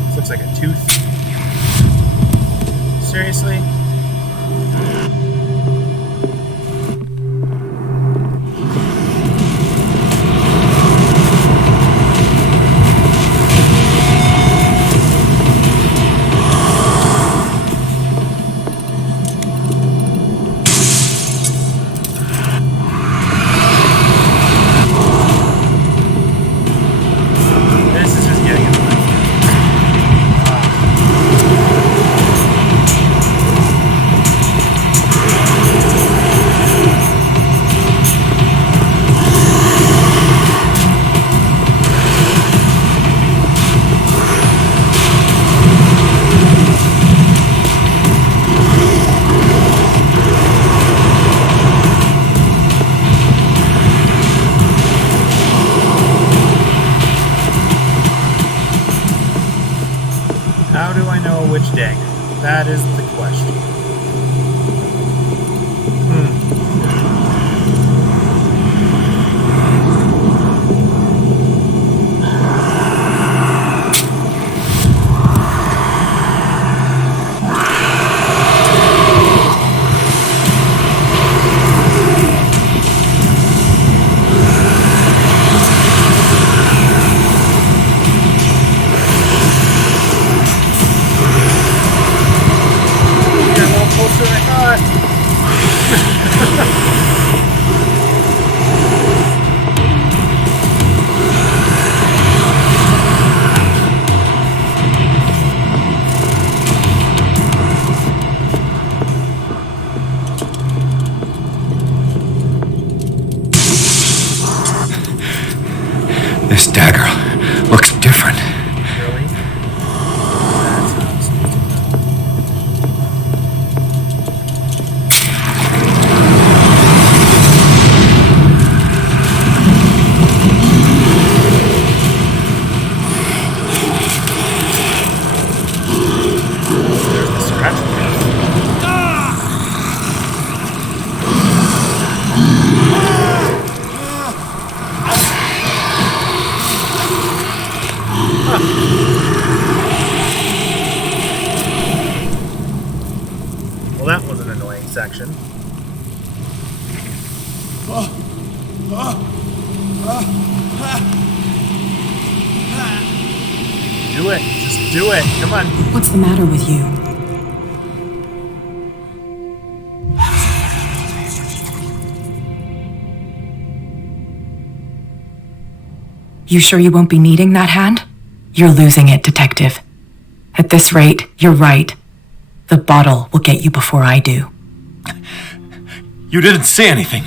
This looks like a tooth. Seriously? This is just getting annoying. How do I know which dagger? That is the question. You're a little closer than I thought. This dagger looks different. Really? That's how I'm supposed to know. There's the scratch mark. Well, that was an annoying section. Do it. Just do it. Come on. What's the matter with you? You sure you won't be needing that hand? You're losing it, Detective. At this rate, you're right. The bottle will get you before I do. You didn't see anything.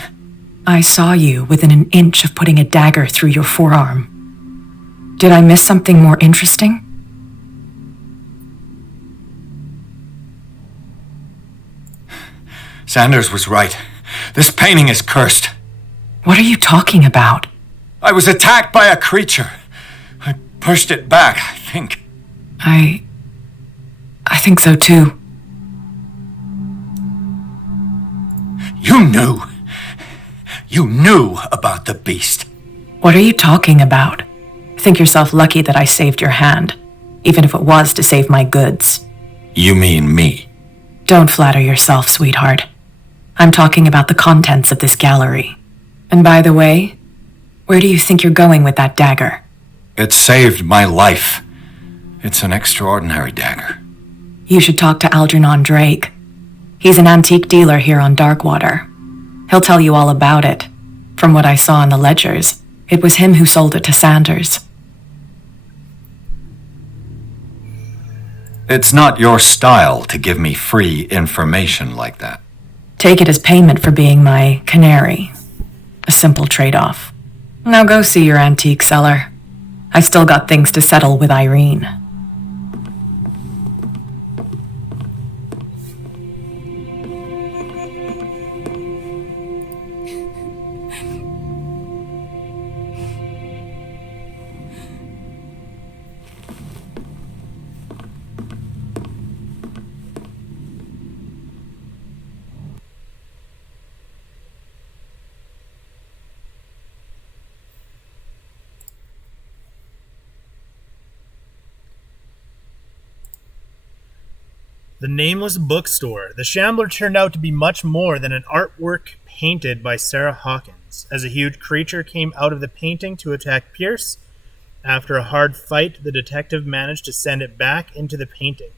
I saw you within an inch of putting a dagger through your forearm. Did I miss something more interesting? Sanders was right. This painting is cursed. What are you talking about? I was attacked by a creature. I pushed it back, I think. I think so too. You knew. You knew about the beast. What are you talking about? Think yourself lucky that I saved your hand, even if it was to save my goods. You mean me? Don't flatter yourself, sweetheart. I'm talking about the contents of this gallery. And by the way, where do you think you're going with that dagger? It saved my life. It's an extraordinary dagger. You should talk to Algernon Drake. He's an antique dealer here on Darkwater. He'll tell you all about it. From what I saw in the ledgers, it was him who sold it to Sanders. It's not your style to give me free information like that. Take it as payment for being my canary. A simple trade-off. Now go see your antique seller. I've still got things to settle with Irene. The Nameless Bookstore. The Shambler turned out to be much more than an artwork painted by Sarah Hawkins, as a huge creature came out of the painting to attack Pierce. After a hard fight, the detective managed to send it back into the painting.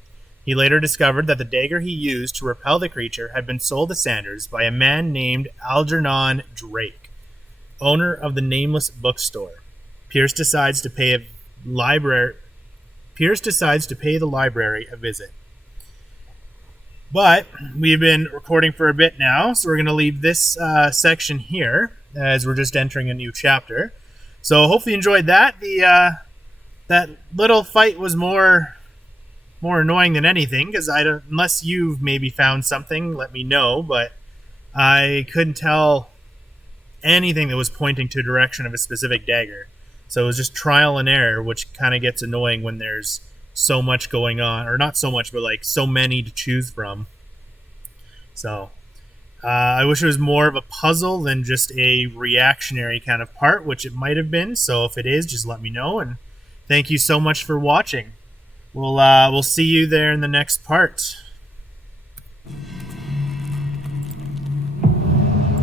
He later discovered that the dagger he used to repel the creature had been sold to Sanders by a man named Algernon Drake, owner of the Nameless Bookstore. Pierce decides to pay the library a visit. But we've been recording for a bit now, so we're going to leave this section here as we're just entering a new chapter. So hopefully you enjoyed that. That little fight was more annoying than anything, because unless you've maybe found something, let me know. But I couldn't tell anything that was pointing to a direction of a specific dagger. So it was just trial and error, which kind of gets annoying when there's so much going on, or not so much, but like so many to choose from. So I wish it was more of a puzzle than just a reactionary kind of part, which it might have been. So if it is, just let me know, and thank you so much for watching. We'll see you there in the next part.